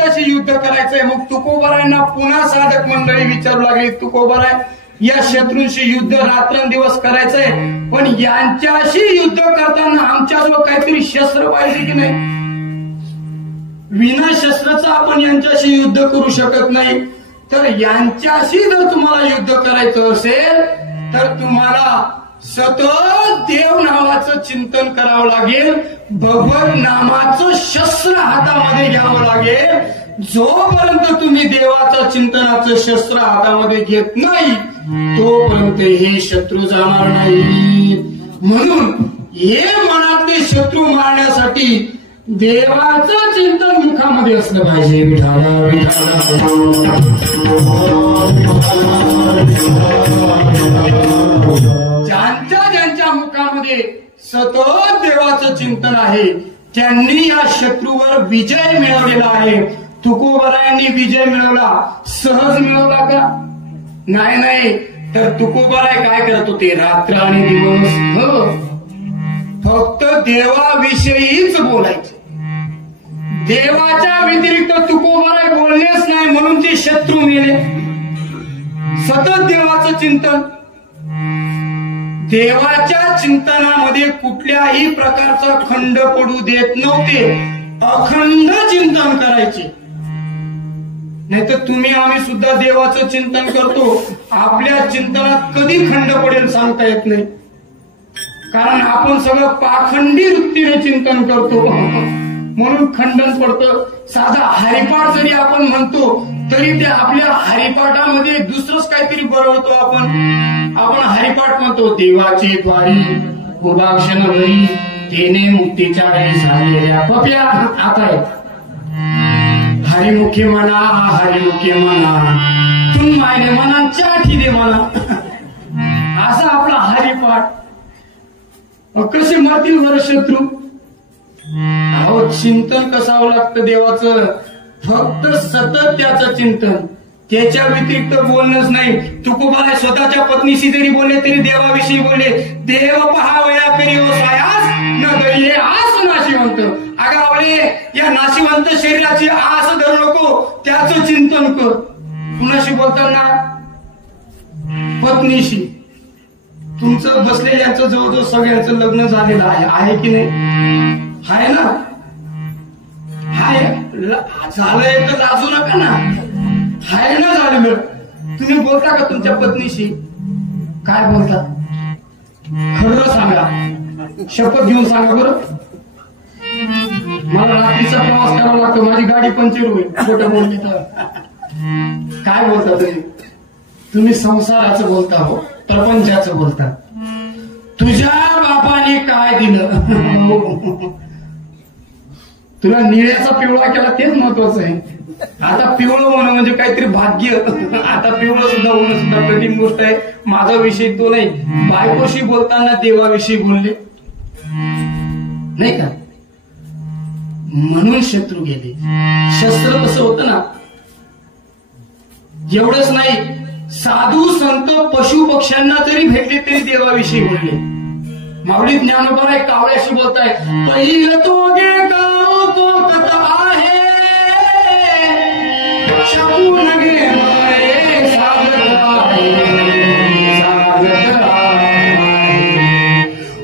यांच्याशी युद्ध करायचंय. मग तुकोबारायांना पुन्हा साधक मंडळी विचारू लागली, तुकोबाराय या शत्रूंशी युद्ध रात्रंदिवस करायचंय, पण यांच्याशी युद्ध करताना आमच्याजवळ काहीतरी शस्त्र पाहिजे की नाही. विना शस्त्राचं आपण यांच्याशी युद्ध करू शकत नाही. तर यांच्याशी जर तुम्हाला युद्ध करायचं असेल तर तुम्हाला सतत देव नावाचं चिंतन करावं लागेल, भगवत नामाचं शस्त्र हातामध्ये घ्यावं लागेल. जोपर्यंत तुम्ही देवाचं चिंतनाचं शस्त्र हातामध्ये घेत नाही तोपर्यंत हे शत्रू जाणार नाही. म्हणून हे मनातले शत्रू मारण्यासाठी देवाचं चिंतन मुखामध्ये असलं पाहिजे. विठाला विठाला ज्यांच्या मुखामध्ये सतत देवाचं चिंतन आहे त्यांनी या शत्रूवर विजय मिळवलेला आहे. तुकोबारायांनी विजय मिळवला, सहज मिळवला का? नाही. तर तुकोबाराय काय करत होते? रात्र आणि दिवस फक्त देवाविषयीच बोलायचे. देवाच्या व्यतिरिक्त तुकोबाराय बोललेच नाही, म्हणून ते शत्रू मेले. सतत देवाचं चिंतन, देवाच्या चिंतनामध्ये कुठल्याही प्रकारचा खंड पडू देत नव्हते. अखंड चिंतन करायचे. नाहीतर तुम्ही आम्ही सुद्धा देवाचं चिंतन करतो, आपल्या चिंतनात कधी खंड पडेल सांगता येत नाही. कारण आपण सगळं पाखंडी वृत्तीने चिंतन करतो, म्हणून खंडन पडतं. साधा हरिपाठ जरी आपण म्हणतो तरी ते आपल्या हरिपाठामध्ये दुसरंच काहीतरी बरवतो. आपण हरिपाठ म्हणतो, देवाचे द्वारी उदाक्षण घरी तेने मुक्तीच्या झालेल्या पप्या. आता हरिमुखी म्हणा, हरिमुखी म्हणा, तुम मायने म्हणा, चाठी दे म्हणा, असा आपला हरिपाठ. कसे मारतील बरं शत्रू? अहो चिंतन कसावं लागतं देवाचं, फक्त सतत त्याचं चिंतन, त्याच्या व्यतिरिक्त बोलणंच नाही. तुकोबाराय स्वतःच्या पत्नीशी जरी बोलले तरी देवाविषयी बोलले. देव पहावया करी ओ स्वायास न करी आस नाशिवंत. अगावले या नाशिवंत शरीराची आस धरू नको, त्याचं चिंतन कर. कुणाशी बोलताना? पत्नीशी. तुमचं बसलेल्यांचं जवळजवळ सगळ्यांचं लग्न झालेलं आहे की नाही? आहे ना? हाय, झालंय तर लाजू नका ना. हाय ना झालेलं. तुम्ही बोलता का तुमच्या पत्नीशी? काय बोलता? खरं सांगा, शपथ घेऊन सांगा बरं. मला रात्रीचा प्रवास करावा लागतो, माझी गाडी पंक्चर होईल खोटं बोलली तर. काय बोलता तुम्ही संसाराचं बोलता, हो प्रपंचाचं बोलता. तुझ्या बापाने काय दिलं? तुला निळ्याचा पिवळा केला तेच महत्वाचं आहे. आता पिवळं होणं म्हणजे काहीतरी भाग्य. आता पिवळं सुद्धा होणं सुद्धा कठीण गोष्ट आहे. माझा विषय तो नाही. बायकोशी बोलताना देवाविषयी बोलले नाही का? म्हणून शत्रू गेले. शस्त्र कसं होतं ना, एवढंच नाही, साधू संत पशु पक्ष्यांना जरी भेटले तरी देवाविषयी बोलले. माऊली ज्ञानोबा कावळ्याशी बोलताय, पहिलं तो गे काव पोकत आहे, शकून गे माये सागत आहे, सागत आहे.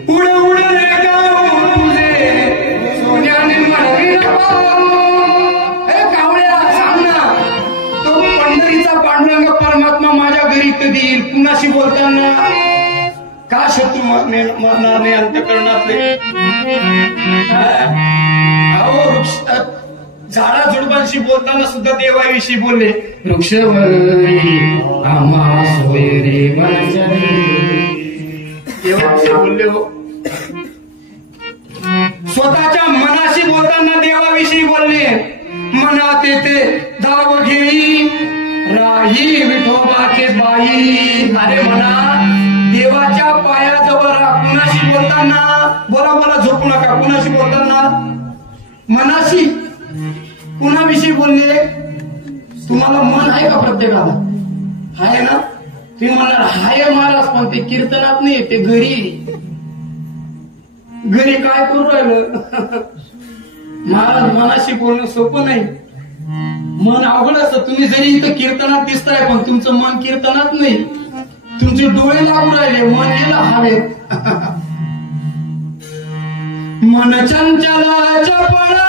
उड उड रे गाव तुझे सोन्याने म्हणवी कावळ्या सांग ना, तो पंढरीचा पांडुरंग परमात्मा माझ्या घरी कधी येईल? कुणाशी बोलताना? का शत्रू मरणार नाही अंतःकरणातले? अहो वृक्ष झाडा झुडपांशी बोलताना सुद्धा देवाविषयी बोलले. वृक्षवरी आम्हा सोय रे देवाविषयी बोलले. हो स्वतःच्या मनाशी बोलताना देवाविषयी बोलले. मनात येते धाव घेई राही विठोबाचे बाई. अरे म्हणा देवाच्या पायाजवळ राहा. कुणाशी बोलताना? बोला बोला, झोपू नका. कुणाशी बोलताना? मनाशी. कुणाविषयी बोलले? तुम्हाला मन आहे का? प्रत्येकाला आहे ना? तुम्ही म्हणणार हाय महाराज, पण ते कीर्तनात नाही, ते घरी काय करू राहिलं? महाराज मनाशी बोलणं सोपं नाही. मन अवघड असतं. तुम्ही जरी इथं कीर्तनात दिसताय पण तुमचं मन कीर्तनात नाही. तुमचे डोळे लागू राहिले, मन गेला हवेत. मन चंचल चपळ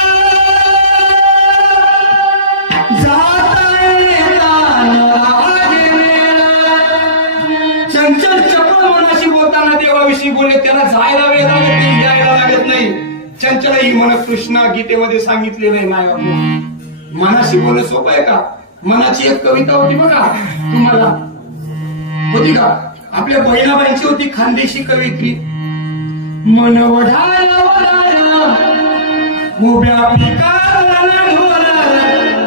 चंचल चपळ मनाशी बोलताना देवाविषयी बोलले. त्याला जायला वेळ लागत नाही, यायला लागत नाही. चंचल ही मन कृष्ण गीतेमध्ये सांगितलेलं आहे. नाही बाबू, मनाशी बोलणं सोपं आहे का? मनाची एक कविता होती बघा, तुम्हाला होती का? आपल्या बहिणाबाईंची होती खानदेशी कवित्री. मन वढाय उभ्या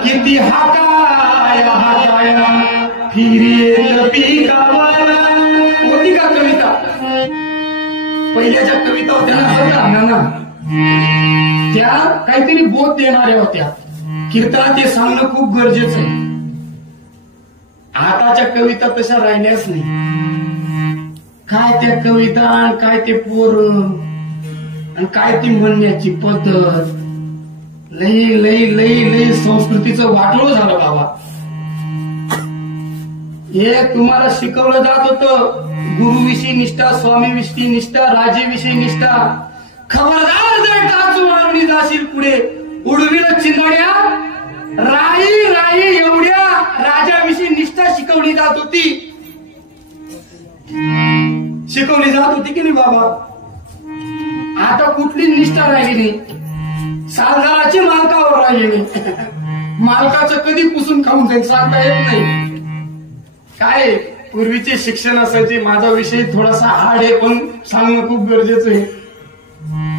किती हाकाय हाकाय फिरेल पिकावाला होती का कविता? पहिल्याच्या कविता होत्या ना, त्या काहीतरी बोध देणाऱ्या होत्या. कीर्तनात ते सांगणं खूप गरजेचं आहे. आताच्या कविता तशा राहिल्याच नाही. काय त्या कविता, काय ते पोर, आणि काय ती म्हणण्याची पद्धत, लई लई लई लई संस्कृतीचं वाटोळ झालं बाबा. हे तुम्हाला शिकवलं जात होतं, गुरुविषयी निष्ठा, स्वामीविषयी निष्ठा, राजेविषयी निष्ठा. खबरदार जर टाचू मारणी जाशील पुढे, उडविल चिंधड्या राई राई एवढ्या राजाविषयी निष्ठा शिकवली जात होती. शिकवली जात होती की नाही बाबा? आता कुठली निष्ठा राहिली नाही. सालगाराची मालकावर राहिली नाही. मालकाचं कधी पुसून खाऊन जाईल सांगता येत नाही. काय पूर्वीचे शिक्षण असायचे. माझा विषय थोडासा हार्ड आहे पण सांगणं खूप गरजेचं आहे.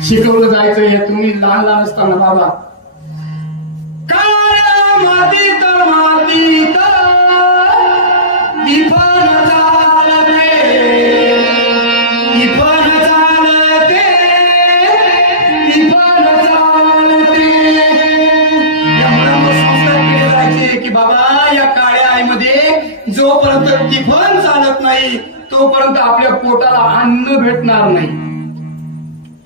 शिकवलं जायचंय. तुम्ही लहान लहान असताना बाबा, काळ्या मातीत मातीत विफन चालते, विफन चालते, विफन चालते. या मुलांवर संस्कार केले जायचे की बाबा या काळ्या आईमध्ये जोपर्यंत तिफन चालत नाही तोपर्यंत आपल्या पोटाला अन्न भेटणार नाही.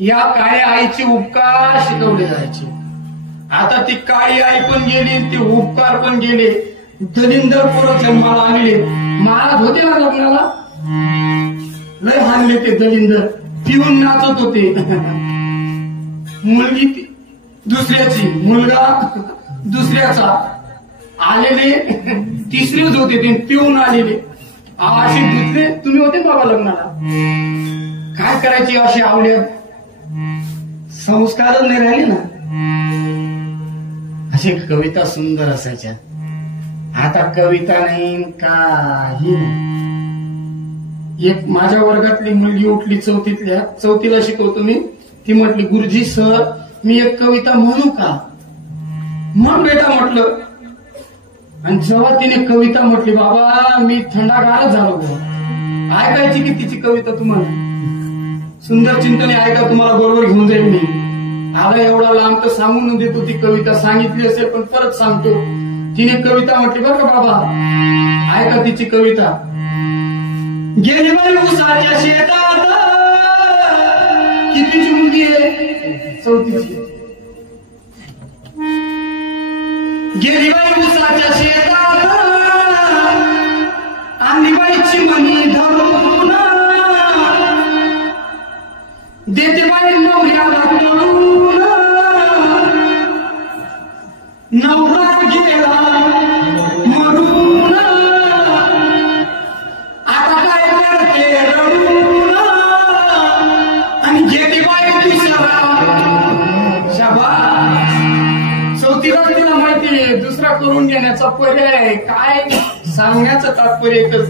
या काळ्या आईचे उपकार शिकवले जायचे. आता ती काळी आई पण गेली, ते उपकार पण गेले. दलिंदर पोरं जन्माला आणले. महाराज होते ना लग्नाला, लय हाणले ते दलिंदर, पिऊन नाचत होते. मुलगी दुसऱ्याची, मुलगा दुसऱ्याचा. आलेले तिसरेच होते ते, पिऊन आलेले. अशी दुसरे तुम्ही होते बाबा लग्नाला. काय करायची अशी आवल्या? संस्कारच नाही राहिले ना. अशी कविता सुंदर असायच्या. आता कविता नाही, काही नाही. एक माझ्या वर्गातली मुलगी उठली चौथीला शिकवतो मी. ती म्हटली, गुरुजी सर मी एक कविता म्हणू का? म्हण बेटा म्हटलं. आणि जेव्हा तिने कविता म्हटली बाबा मी थंडागारच झालो. ऐकायची की तिची कविता तुम्हाला? सुंदर चिंतने ऐका, तुम्हाला बरोबर घेऊन जाईल मी. आला एवढा लांब तर सांगून देतो. ती कविता सांगितली असेल पण परत सांगतो. तिने कविता म्हटली बरं का बाबा, ऐका तिची कविता. गेली बाई उसाच्या शेतात, कितीची मुलगी आहे? चौथीची. गेली बाई उसाच्या शेतात, आणि बाईची मनी धरून देते बाई नवऱ्याला तोडून. नवरा गेला मरून, आता काय करते रडून, आणि घेते बाई दुसरा. शाबास. चौथीला तिला माहितीये दुसरा करून घेण्याचा पर्याय काय. सांगण्याचं तात्पर्य एकच,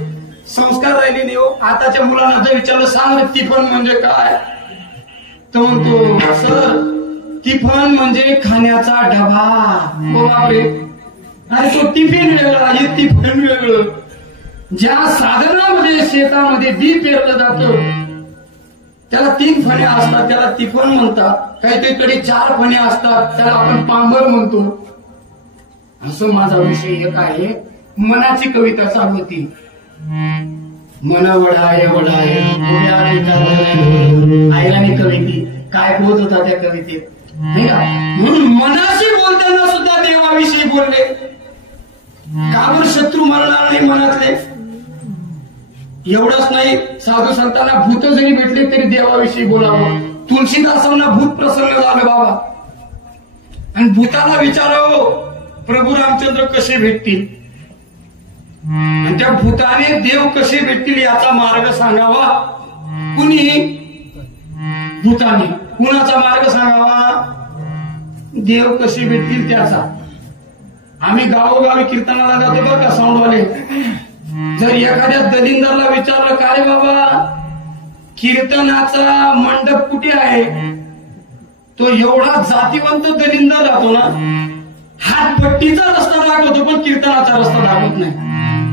संस्कार राहिले नाही हो. आताच्या मुलांना जर विचारलं सांग टिफन म्हणजे काय, तो म्हणतो सर टिफन म्हणजे खाण्याचा डबा. हो बापरे. अरे तो टिफिन वेगळा, हे टिफिन वेगळं. ज्या साधनामध्ये शेतामध्ये बी पेरलं जातं त्याला 3 फण्या असतात, त्याला टिफन म्हणतात. काहीतरी 4 फण्या असतात, त्याला आपण पांबर म्हणतो. असं माझा विषय एक आहे. मनाची कविता चालू होती. मन वडाय वडाय आईराणी कविती. काय बोलत होता त्या कवितेत नाही का? म्हणून मनाशी बोलताना सुद्धा देवाविषयी बोलले. का बरं शत्रू मरणार नाही मनातले? एवढंच नाही, साधू संतांना भूत जरी भेटले तरी देवाविषयी बोलावं. तुलसीदासांना भूत प्रसन्न झालं बाबा, आणि भूताला विचारावं प्रभू रामचंद्र कसे भेटतील, आणि त्या भूताने देव कसे भेटतील याचा मार्ग सांगावा. कुणी? भूताने. कुणाचा मार्ग सांगावा? देव कसे भेटतील त्याचा. आम्ही गावोगावी कीर्तनाला जातो बरं का साऊंडवाले. जर एखाद्या दलिंदरला विचारलं का रे बाबा कीर्तनाचा मंडप कुठे आहे, तो एवढा जातीवंत दलिंदर राहतो ना, हातपट्टीचा रस्ता दाखवतो पण कीर्तनाचा रस्ता दाखवत नाही.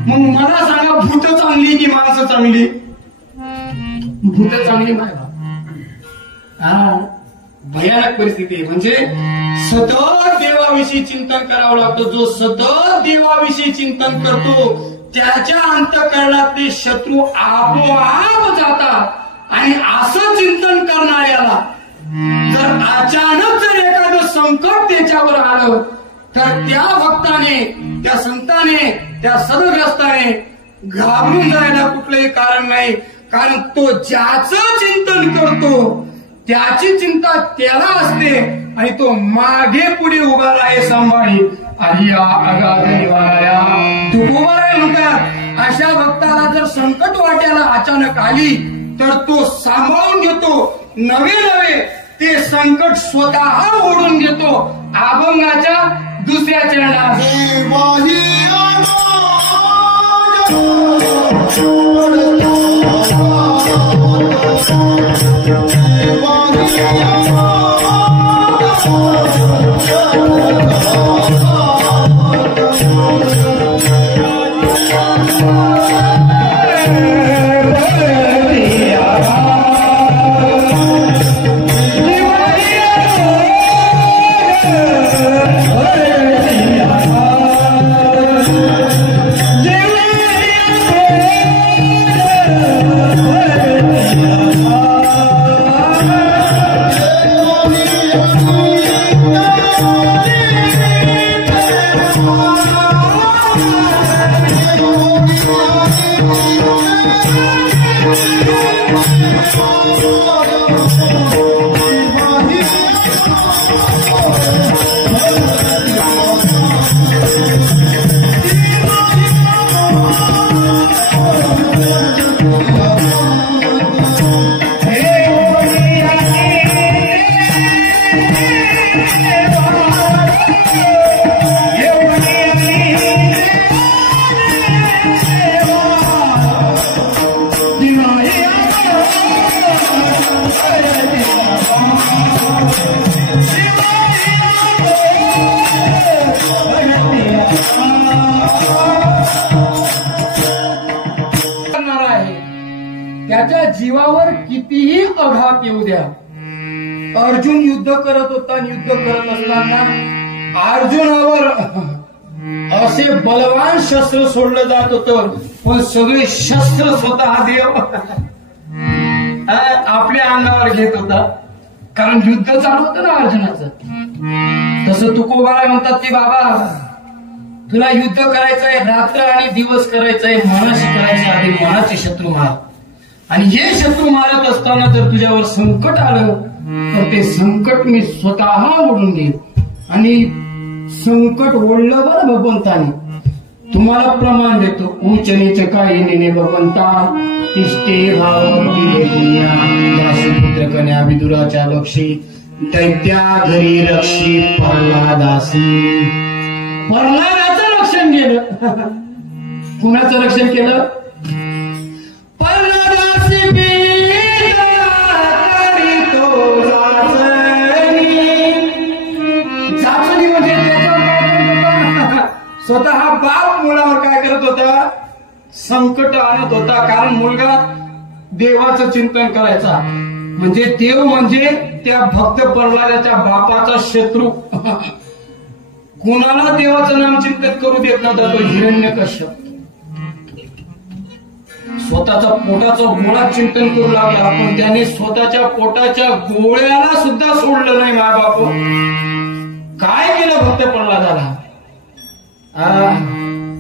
मग मला सांगा भूत चांगली की माणसं चांगली? भूत चांगली नाही. हा भयानक परिस्थिती आहे. म्हणजे सतत देवाविषयी चिंतन करावं लागतं. जो सतत देवाविषयी चिंतन करतो त्याच्या अंतःकरणातले शत्रू आपोआप जातात. आणि असं चिंतन करणाऱ्याला जर अचानक जर एखादं संकट त्याच्यावर आलं तर त्या भक्ताने, त्या संताने, त्या सदग्रस्ताने घाबरून जायला कुठलंही कारण नाही. कारण तो ज्याचं चिंतन करतो त्याची चिंता त्याला असते, आणि तो मागे पुढे उभा राहे सांभाळी आलिया अगाधनिवाया तुकोबाराय म्हणतात. अशा भक्ताला जर संकट वाट्याला अचानक आली तर तो सांभाळून घेतो. नवे ते संकट स्वतः ओढून घेतो. अभंगाच्या दुसऱ्या चरणात त्याच्या जीवावर कितीही आघात येऊ द्या. अर्जुन युद्ध करत होता, युद्ध करत असताना अर्जुनावर असे बलवान शस्त्र सोडलं जात होतं, पण सगळे शस्त्र स्वतः देव आपल्या अंगावर घेत होता. कारण युद्ध चालू होतं ना अर्जुनाचं. तसं तुकोबाराय म्हणतात की बाबा तुला युद्ध करायचंय, रात्र आणि दिवस करायचंय, मनाशी करायचं, आधी मनाचे शत्रू मार. आणि हे शत्रू मारत असताना जर तुझ्यावर संकट आलं तर ते संकट मी स्वतः ओढून घेईन. आणि संकट ओढलं बरं भगवंताने. तुम्हाला प्रमाण देतो, उच्च नीच काही नेने भगवंता तिष्ठे भावपुत्र कन्या विदुराच्या लक्षी दैत्या घरी रक्षी प्रल्हादासी. प्रल्हादाचं रक्षण केलं. कुणाचं रक्षण केलं? प्रल्हादासी जाचणी म्हणजे स्वतः बाप मुलावर काय करत होता? संकट आणत होता. कारण मुलगा देवाचं चिंतन करायचा. म्हणजे देव म्हणजे त्या भक्त प्रल्हादाच्या बापाचा शत्रू. कुणाला देवाचं नाम चिंतन करू देत नव्हता तो हिरण्यकश्यप. स्वतःचा पोटाचा गोळा चिंतन करू लागला, पण त्याने स्वतःच्या पोटाच्या गोळ्याला सुद्धा सोडलं नाही. मा बाप काय केलं भक्त प्रल्हादाला?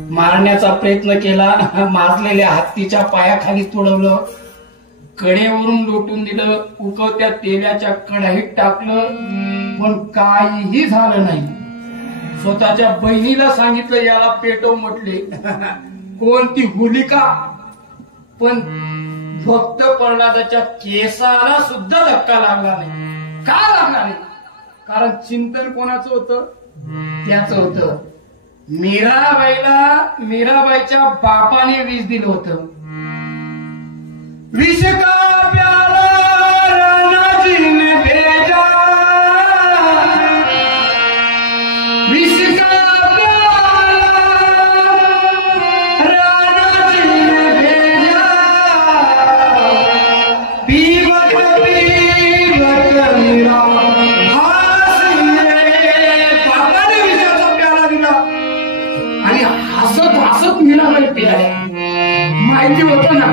मारण्याचा प्रयत्न केला, मारलेल्या हत्तीच्या पायाखाली तुडवलं, कडेवरून लोटून दिलं, उकळत्या तेलाच्या कढईत टाकलं, पण काहीही झालं नाही. स्वतःच्या बहिणीला सांगितलं याला पेटव म्हटले. कोणती होलिका, पण भक्त प्रल्हादाच्या केसाला सुद्धा धक्का लागला नाही. का लागला नाही? कारण चिंतन कोणाचं होतं? त्याचं होतं. मीराबाईच्या बापाने विष दिलं होतं. विष का प्याला राणाजी ने भेजा, विष का प्याला राणाजी ने भेजा, पीवत मीरा बापाने विषाचा प्याला दिला आणि हसत हसत मीराबाई प्याल्या. माहिती होतं ना,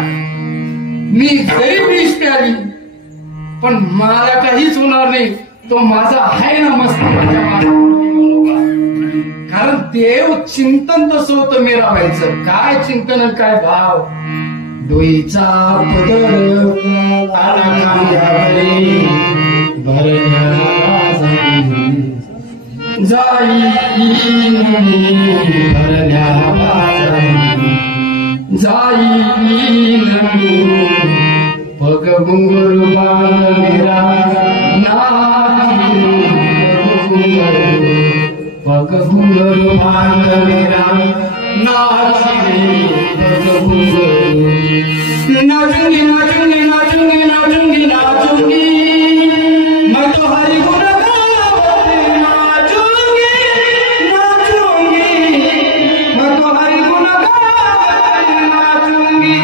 मी जरी विष प्याली पण मला काहीच होणार नाही, तो माझा आहे ना मस्त. कारण देव चिंतन तसं होतं मीराबाईचं. काय चिंतन आणि काय भाव. डोईचा पदर आला खांद्यावरी, भरल्या जाई भरल्या जाई पग घुंगरू बांध मेरा पग घुंगरू बांध मेरा नाचूंगी नाचूंगी नाचूंगी नाचूंगी नाचूंगी मैं तो हरि गुण गावते नाचूंगी नाचूंगी मैं तो हरि गुण गावते नाचूंगी.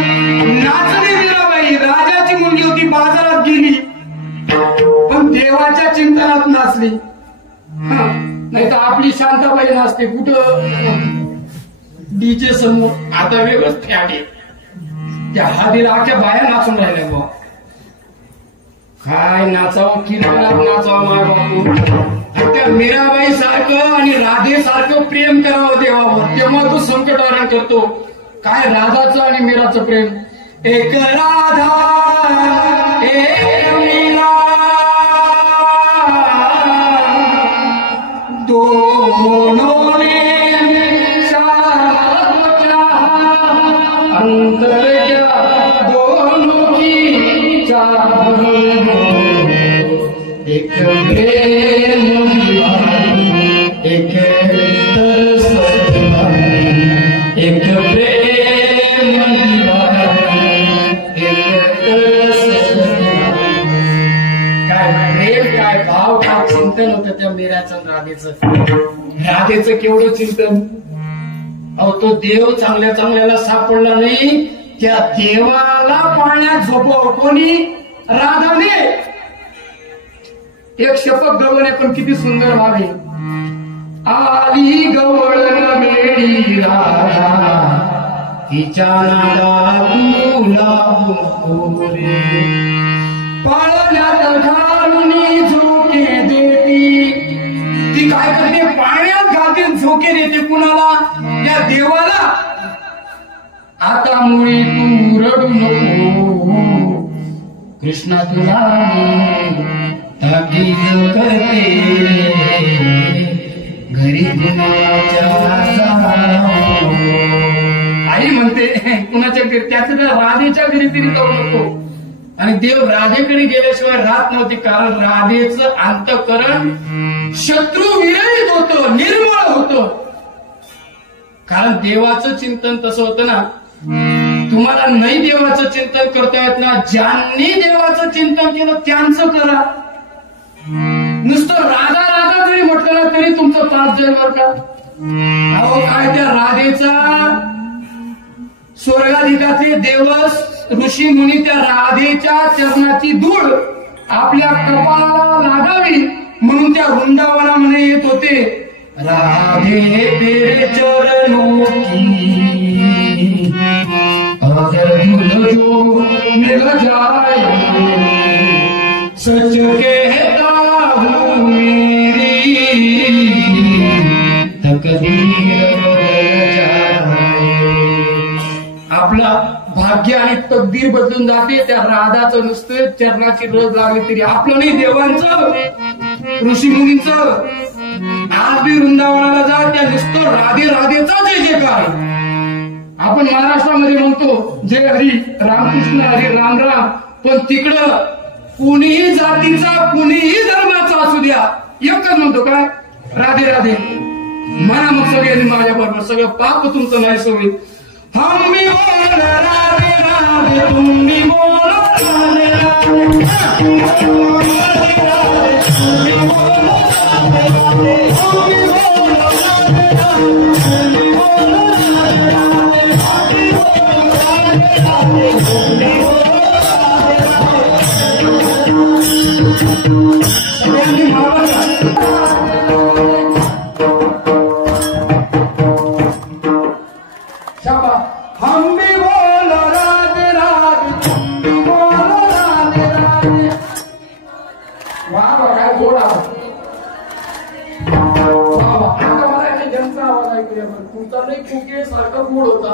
नाचली मीराबाई. राजाची मुलगी होती, बाजारात गेली पण देवाच्या चिंतनात नाचली. नाही तर आपली शांताबाई नाचते कुठं डीजे समोर. आता वेगळंच फॅट आहे. त्या हळदीला अख्ख्या बाया नाचून राहिल्या बुवा. काय नाचावं, कीर्तनात नाचावं माय बापू. त्या मीराबाई सारखं आणि राधे सारखं प्रेम करावं देवावर, तेव्हा तो संकट हरण करतो. काय राधाचं आणि मीराचं प्रेम. एक राधा एक मीरा दोनों ने अंतर क्या दोनों की चाह, एक प्रेम एक तरस, एक प्रेम एक तरस. काय प्रेम, काय भाव, काय चिंतन होतं त्या मीराचं राधेचं. राधेचं केवढं चिंतन. अहो तो देव चांगल्या चांगल्याला सापडला नाही, त्या देवाला पाण्यात झोपव कोणी? राधाने. एक शपथ गवणे पण किती सुंदर भावे. आली गवळ मेळी राधा, तिच्या नादा तुला रे, पाळण्यात घालून झोके देती. ती काय करते? पाण्यात घालते, झोके देते. कुणाला? त्या देवाला. आता मुळी तू रडू नको, कृष्णा तुला ताकीद करते, घरी कुणाच्या. आई म्हणते कुणाच्या घरी, त्याच राधेच्या घरी तरी जाऊ नको. आणि देव राधेकडे गेल्याशिवाय राहत नव्हती. कारण राधेचं अंतःकरण शत्रू विरहित होतं, निर्मळ होतं. कारण देवाचं चिंतन तसं होतं ना. तुम्हाला नाही देवाचं चिंतन करता येत ना, ज्यांनी देवाचं चिंतन केलं त्यांचं करा. नुसतं राधा राधा जरी म्हटलं ना तरी तुमचं पास जाईल बर का. अहो काय त्या राधेचा स्वर्गाधिकाचे देवस ऋषी मुनी त्या राधेच्या चरणाची धूळ आपल्या कपाळाला लागावी म्हणून त्या वृंदावनामध्ये येत होते. राधे तेरे चरणों की अगर धुल जो मिल जाए, सच कहता हूँ मेरी तकदीर बदल जाए. आपला भाग्य आणि तकदीर बदलून जाते. त्या राधाचं नुसतं चरणाची रज लागली तरी आपलं नाही, देवांचं ऋषी मुनींचं. आज बी वृंदावनाला जा, त्या नुसतं राधे राधेचा जय जयकार. आपण महाराष्ट्रामध्ये म्हणतो जय हरी रामकृष्ण हरी राम राम, पण तिकडं कुणीही जातीचा कुणीही धर्माचा असू द्या, एकच म्हणतो काय, राधे राधे. म्हणा मग सगळ्यांनी माझ्या बरोबर, सगळं पाप तुमचं नाही सोय. हम भी बोल राधे राधे, तुम भी बोल राधे राधे, हम भी बोल राधे राधे, तुम भी बोल राधे राधे. वाह काय गोड आवाज. आता मला ज्यांचा आवाज ऐकूया, तुमचा नाही कुके सारखा गोड होता.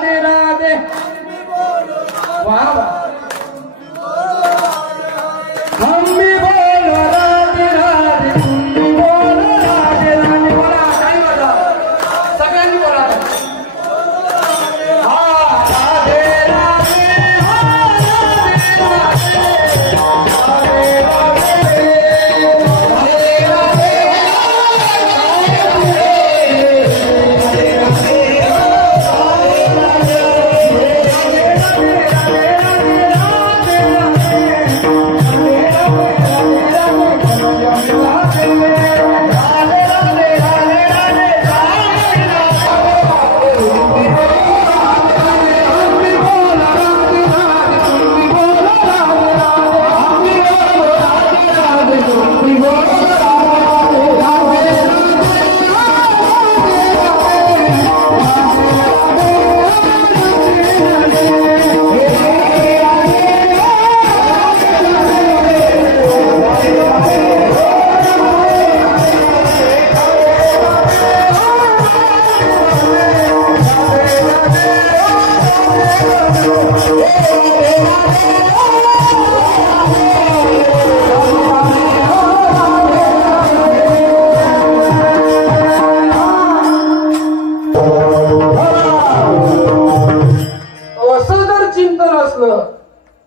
राधे राधे वाह, हम भी बोल राधे राधे, तुम भी बोल राधे राधे. बोला काय बोला, सगळ्यांनी बोला.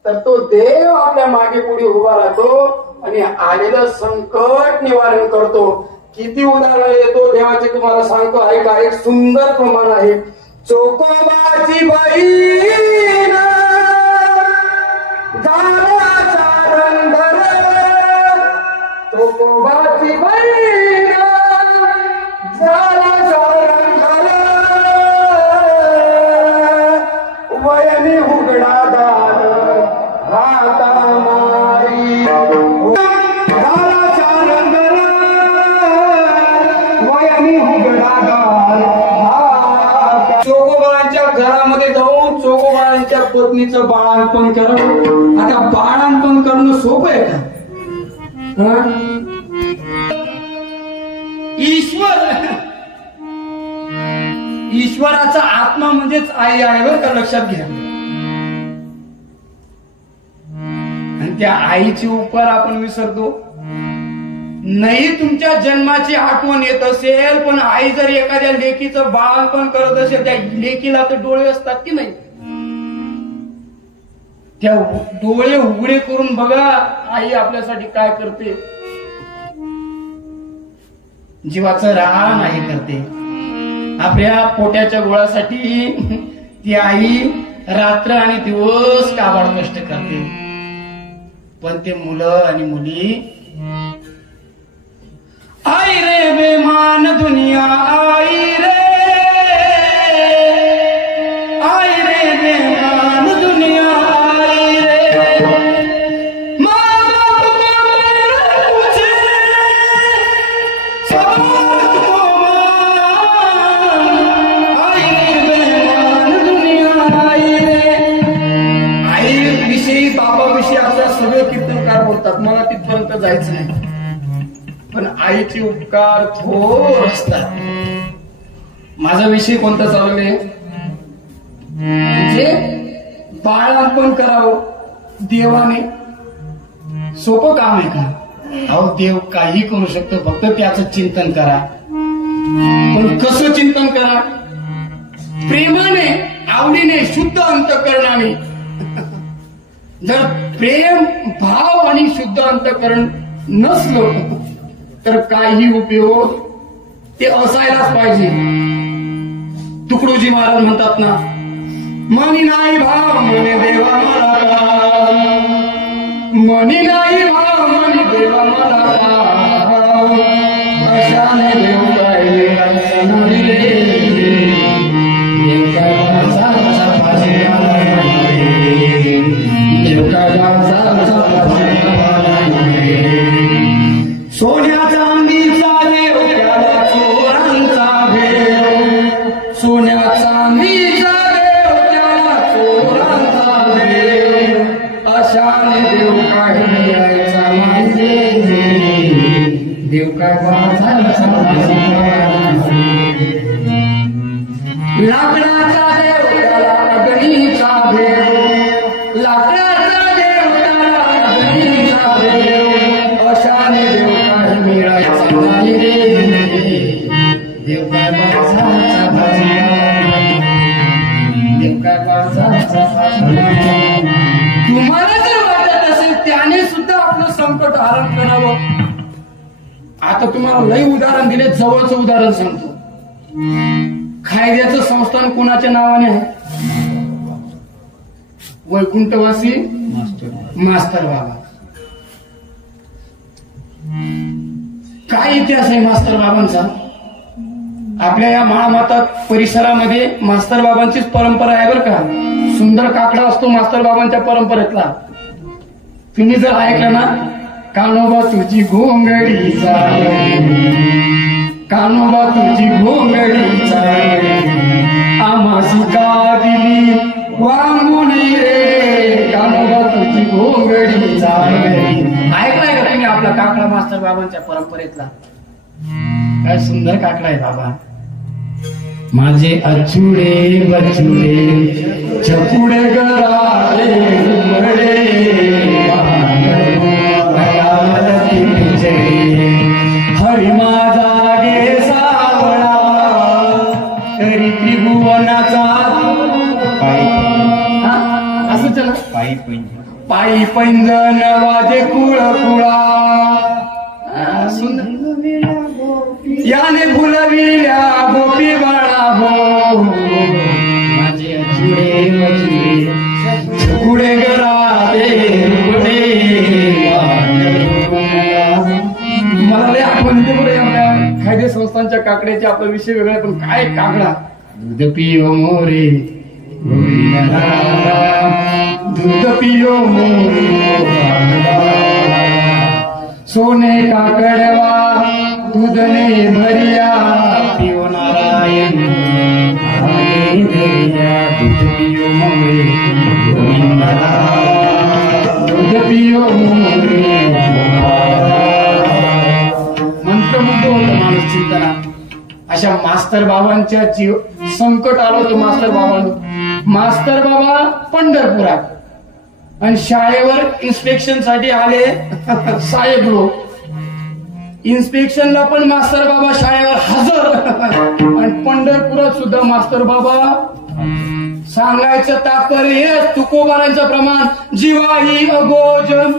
तर तो देव आपल्या मागे पुढे उभा राहतो आणि आलेलं संकट निवारण करतो. किती उदाहरण येतो देवाचे तुम्हाला सांगतो. ऐका, एक सुंदर प्रमाण आहे. चोकोबाची बहीण झाला रंधर, चोकोबाची बहीण झाला रंधर, वयनी उघडा दार हाता मारी, झाला रंधर, वयनी उघडा दार. चोकोबाळांच्या घरामध्ये जाऊन चोकोबाळांच्या पत्नीचं बाळांपण करणं. आता बाळांपण करणं सोपं आहे का? ईश्वराचा आत्मा म्हणजेच आई आहे बरं का, लक्षात घ्या. आणि त्या आईचे उपकार आपण विसरतो. नाही तुमच्या जन्माची आठवण येत असेल, पण आई जर एखाद्या लेकीचं बाळपण करत असेल, त्या लेकीला तर डोळे असतात की नाही? त्या डोळे उघडे करून बघा आई आपल्यासाठी काय करते. जीवाचं रान आई करते. आपल्या पोट्याच्या गोळासाठी ती आई रात्र आणि दिवस काबाड कष्ट करते. पण ते मुलं आणि मुली, आई रे बेमान दुनिया, आई रे, आई रे बेमान दुनिया, आई रे, माँ बाप को पूछे सब को मान, आई रे बेमान दुनिया, आई रे. आई विषयी बाबाविषयी आपल्या सगळे कीर्तनकार बोलतात, मला तिथपर्यंत जायचं नाही. पण आईचे उपकार थोर असतात. माझा विषय कोणता चालू आहे? म्हणजे बाळांपण करावं देवाने सोपं काम आहे का? अहो देव काही करू शकतो, फक्त त्याचं चिंतन करा. पण कसं चिंतन करा? प्रेमाने, आवडीने, शुद्ध अंतःकरणाने. जर प्रेम, भाव आणि शुद्ध अंतःकरण नसलं तर काही उपयोग. ते असायलाच पाहिजे. तुकडोजी महाराज म्हणतात ना, मनी नाही भाव मनी देवा मला, मनी नाही भाव मनी देवा मला, कशाने देव काय देव काय सोन्या चांदीचा देव त्याला चोरांचा भेव, सोन्या चांदीचा देव त्याला चोरांचा भेव, अशाने देव काय यायचा माहिती, देव काय लाकडाचा देव त्याला अग्नीचा भेव, लाकडाचा देव त्याला अग्नीचा भेव, अशाने देव काय मिळायचा नाही रे, देव काय माणसाचा भाजीपाला, देव काय माणसाचा भाजीपाला. तुम्हाला जर वाटत असेल त्याने सुद्धा आपलं संकट हरण करावं. आता तुम्हाला लई उदाहरण दिले, जवळचं उदाहरण सांगतो. खायद्याचं संस्थान कोणाच्या नावाने आहे? वैकुंठवासी मास्तर बाबा. काय इतिहास आहे मास्तर बाबांचा? आपल्या या महामाता परिसरामध्ये मास्तर बाबांचीच परंपरा आहे बरं का. सुंदर काकडा असतो मास्तर बाबांच्या परंपरेतला. तुम्ही जर ऐकलं ना, कानोबा तुझी घोंगडी चालली, कानोबा तुझी घोंगडी चालली, आम्हासी का दिली वांगून रे, कानोबा तुझी घोंगडी चालली. ऐकलाय का तुम्ही आपला काकडा मास्तर बाबांच्या परंपरेतला? काय सुंदर काकडा आहे बाबा. माझे अचुडे बचुडे छपुडे गरारे उमरडे, हरी माझा गे सावळा, तरी त्रिभुवनाचा असं चला पायी पैंजण वाजे कुळ कुळा, याने फुलविल्या गोपी बाळा हो, माझे अचुडे बचुडे छकुडे गरारे उमरडे. मला लय आठवण येते बरं आपल्या खायदे संस्थांच्या काकड्याचे. आपला विषय वेगळा, पण काय काकडा. दूध पियो मोरे दूध पियो मोरे, सोने काकडवा दूधने भरिया, पियो नारायण दूध पियो मोरे दूध पियो मोरे. मंत्रमुग्ध होतं माणूस चिंतना. अशा मास्तर बाबांच्या जीव संकट आलं होतं मास्तर बाबांना. मास्तर बाबा पंढरपुरात आणि शाळेवर इन्स्पेक्शन साठी आले साहेब लोक. इन्स्पेक्शनला पण मास्तर बाबा शाळेवर हजर, आणि पंढरपुरात सुद्धा मास्तर बाबा. सांगायचं तात्पर्य हे, तुकोबारांचं प्रमाण जीवाही अगोजन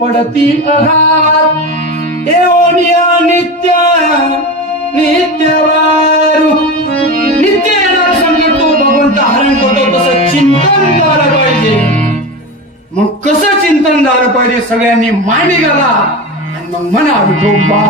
पडती अघात, एवढ्या नित्य नित्यवारू नित्य येणार संकट तो भगवंत हरण करतो. तसं चिंतन झालं पाहिजे. मग कसं चिंतन झालं पाहिजे? सगळ्यांनी मांडी घाला आणि मग म्हणा विठोबा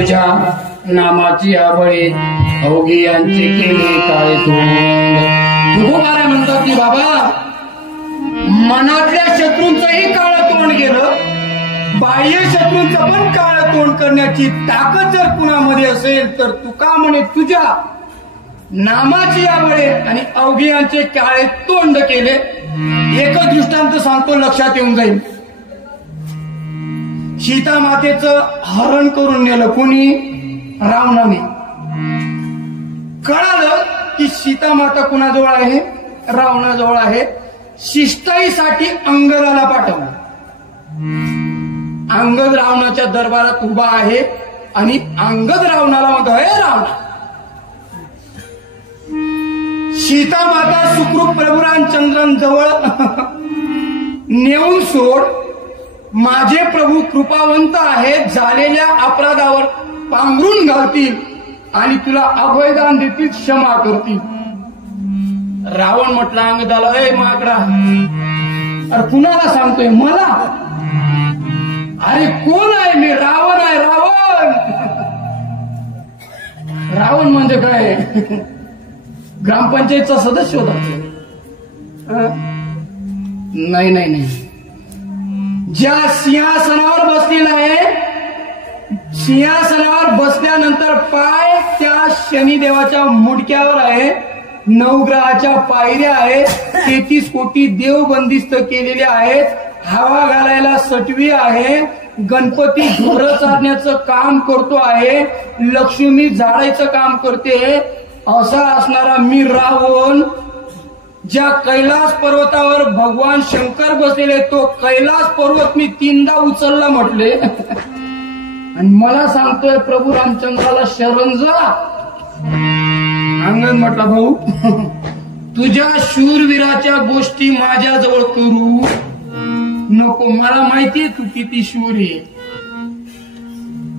तुझ्या नामाची आबळे अवघे यांचे केले काळे तोंड. तुकोबाराय म्हणतात की बाबा, मनातल्या शत्रूंचंही काळं तोंड गेलं, बाह्य शत्रूंचं पण काळं तोंड करण्याची ताकद जर कुणामध्ये असेल तर तुका म्हणे तुझ्या नामाची आबळे आणि अवघे यांचे काळे तोंड केले. एकच दृष्टांत सांगतो, लक्षात येऊन जाईल. सीता मातेचं हरण करून नेलं कोणी? रावणाने. कळालं की सीता माता कुणाजवळ आहे? रावणाजवळ आहे. शिष्टाईसाठी अंगदाला पाठवलं. अंगद रावणाच्या दरबारात उभा आहे आणि अंगद रावणाला म्हणतो, हे रावणा, सीता माता सुखरूप प्रभू रामचंद्रांजवळ नेऊन सोड. माझे प्रभू कृपावंत आहेत, झालेल्या अपराधावर पांघरून घालतील आणि तुला अभयदान देतील, क्षमा करतील. रावण म्हटला अंगदाला, ए माकडा, अरे कुणाला सांगतोय? मला? अरे कोण आहे मी? रावण आहे, रावण. रावण म्हणजे काय? ग्रामपंचायतचा सदस्य होता. नाही नाही नाही, ज्या सिंहासनावर बसलेला आहे, सिंहासनावर बसल्यानंतर पाय त्या शनिदेवाच्या मुडक्यावर आहे, नवग्रहाच्या पायऱ्या आहेत, 33 कोटी देव बंदिस्त केलेले आहेत, हवा घालायला सटवी आहे, गणपती ढोरं चारण्याचं काम करतो आहे, लक्ष्मी झाडायचं काम करते. असा असणारा मी रावण, ज्या कैलास पर्वतावर भगवान शंकर बसलेले, तो कैलास पर्वत मी 3दा उचलला म्हटले आणि मला सांगतोय प्रभू रामचंद्राला शरण जा. अंगद म्हटला, भाऊ तुझ्या शूरवीराच्या गोष्टी माझ्याजवळ करू नको. मला माहितीये तू किती शूर आहे.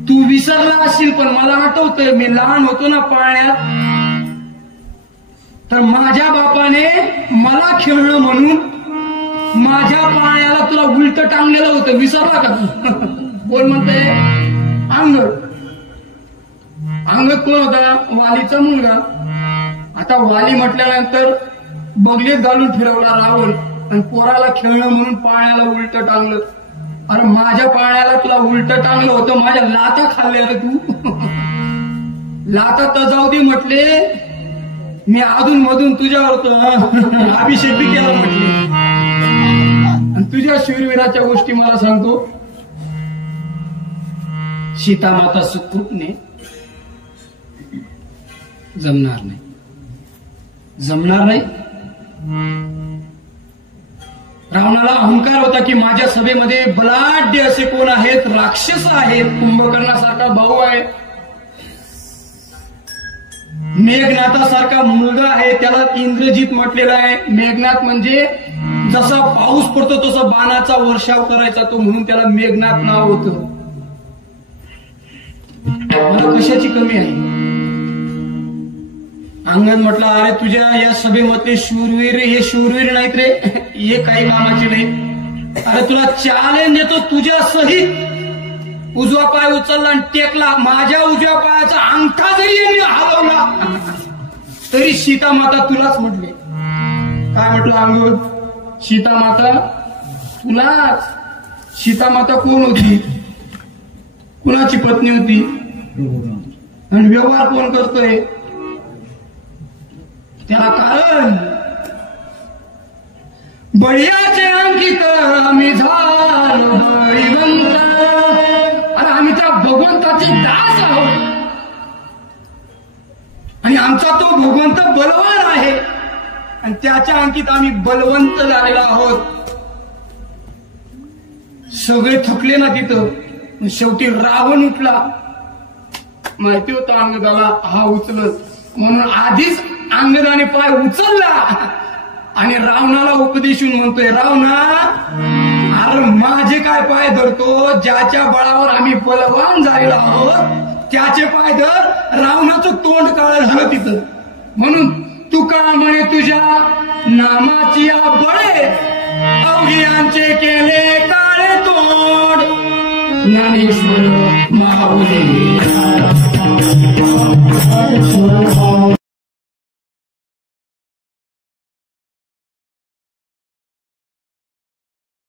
तू विसरला असशील पण मला आठवतंय, मी लहान होतो ना पाळण्यात, तर माझ्या बापाने मला खेळणं म्हणून माझ्या पाळण्याला तुला उलट टांगलेलं होतं, विसरला का तू? कोण म्हणतंय? अंगद. अंगद कोण होता? वालीचा मुलगा. आता वाली म्हटल्यानंतर बगलेत घालून फिरवला रावण आणि पोराला खेळणं म्हणून पाळण्याला उलट टांगलं. अरे माझ्या पाळण्याला तुला उलट टांगलं होतं, माझ्या लाथा खाल्ल्या रे तू. लाथा तर जाऊ दे म्हटले, मी अधून मधून तुझ्यावर अभिषेक बी केला म्हटले. आणि तुझ्या शूरवीराच्या गोष्टी मला सांगतो. सीता माता सुखरूपने जमणार नाही, जमणार नाही. रावणाला अहंकार होता की माझ्या सभेमध्ये बलाढ्य असे कोण आहेत? राक्षस आहेत. कुंभकर्णासारखा भाऊ आहे, मेघनाथासारखा मुलगा आहे, त्याला इंद्रजित म्हटलेला आहे. मेघनाथ म्हणजे जसा पाऊस पडतो तसा बाणाचा वर्षाव करायचा तो, म्हणून त्याला मेघनाथ नाव होतं. मला कशाची कमी आहे? अंगद म्हटला, अरे तुझ्या या सभेमधले शूरवीर हे शूरवीर नाहीत रे, हे काही कामाचे नाही. अरे तुला चॅलेंज देतो, तुझ्या सहित उजवा पाय उचलला आणि टेकला, माझ्या उजव्या पायाचा अंगठा जरी यांनी हलवला तरी सीता माता तुलाच म्हटले. काय म्हटलं अंगद? सीता माता तुलाच. सीता माता कोण होती? कुणाची पत्नी होती? आणि व्यवहार कोण करतोय? त्याला कारण बळीयाचे अंकित आम्ही झालो बळीवंत. अरे आम्ही त्या भगवंताचे दास आहोत आणि आमचा तो भगवंत बलवान आहे आणि त्याच्या अंकित आम्ही बलवंत झालेलो आहोत. सगळे थकले ना तिथं. शेवटी रावण उठला. माहिती होतं अंगदाला हा उचलत, म्हणून आधीच अंगदाने पाय उचलला आणि रावणाला उपदेशून म्हणतोय, रावणा अरे माझे काय पाय धरतो? ज्याच्या बळावर आम्ही बलवान झालेलो आहोत त्याचे पाय धर. रावणाचं तोंड काळं झालं तिथं. म्हणून तुका म्हणे तुझ्या नामाची बळे अवघियांचे केले काळे तोंड. ज्ञानेश्वर माऊली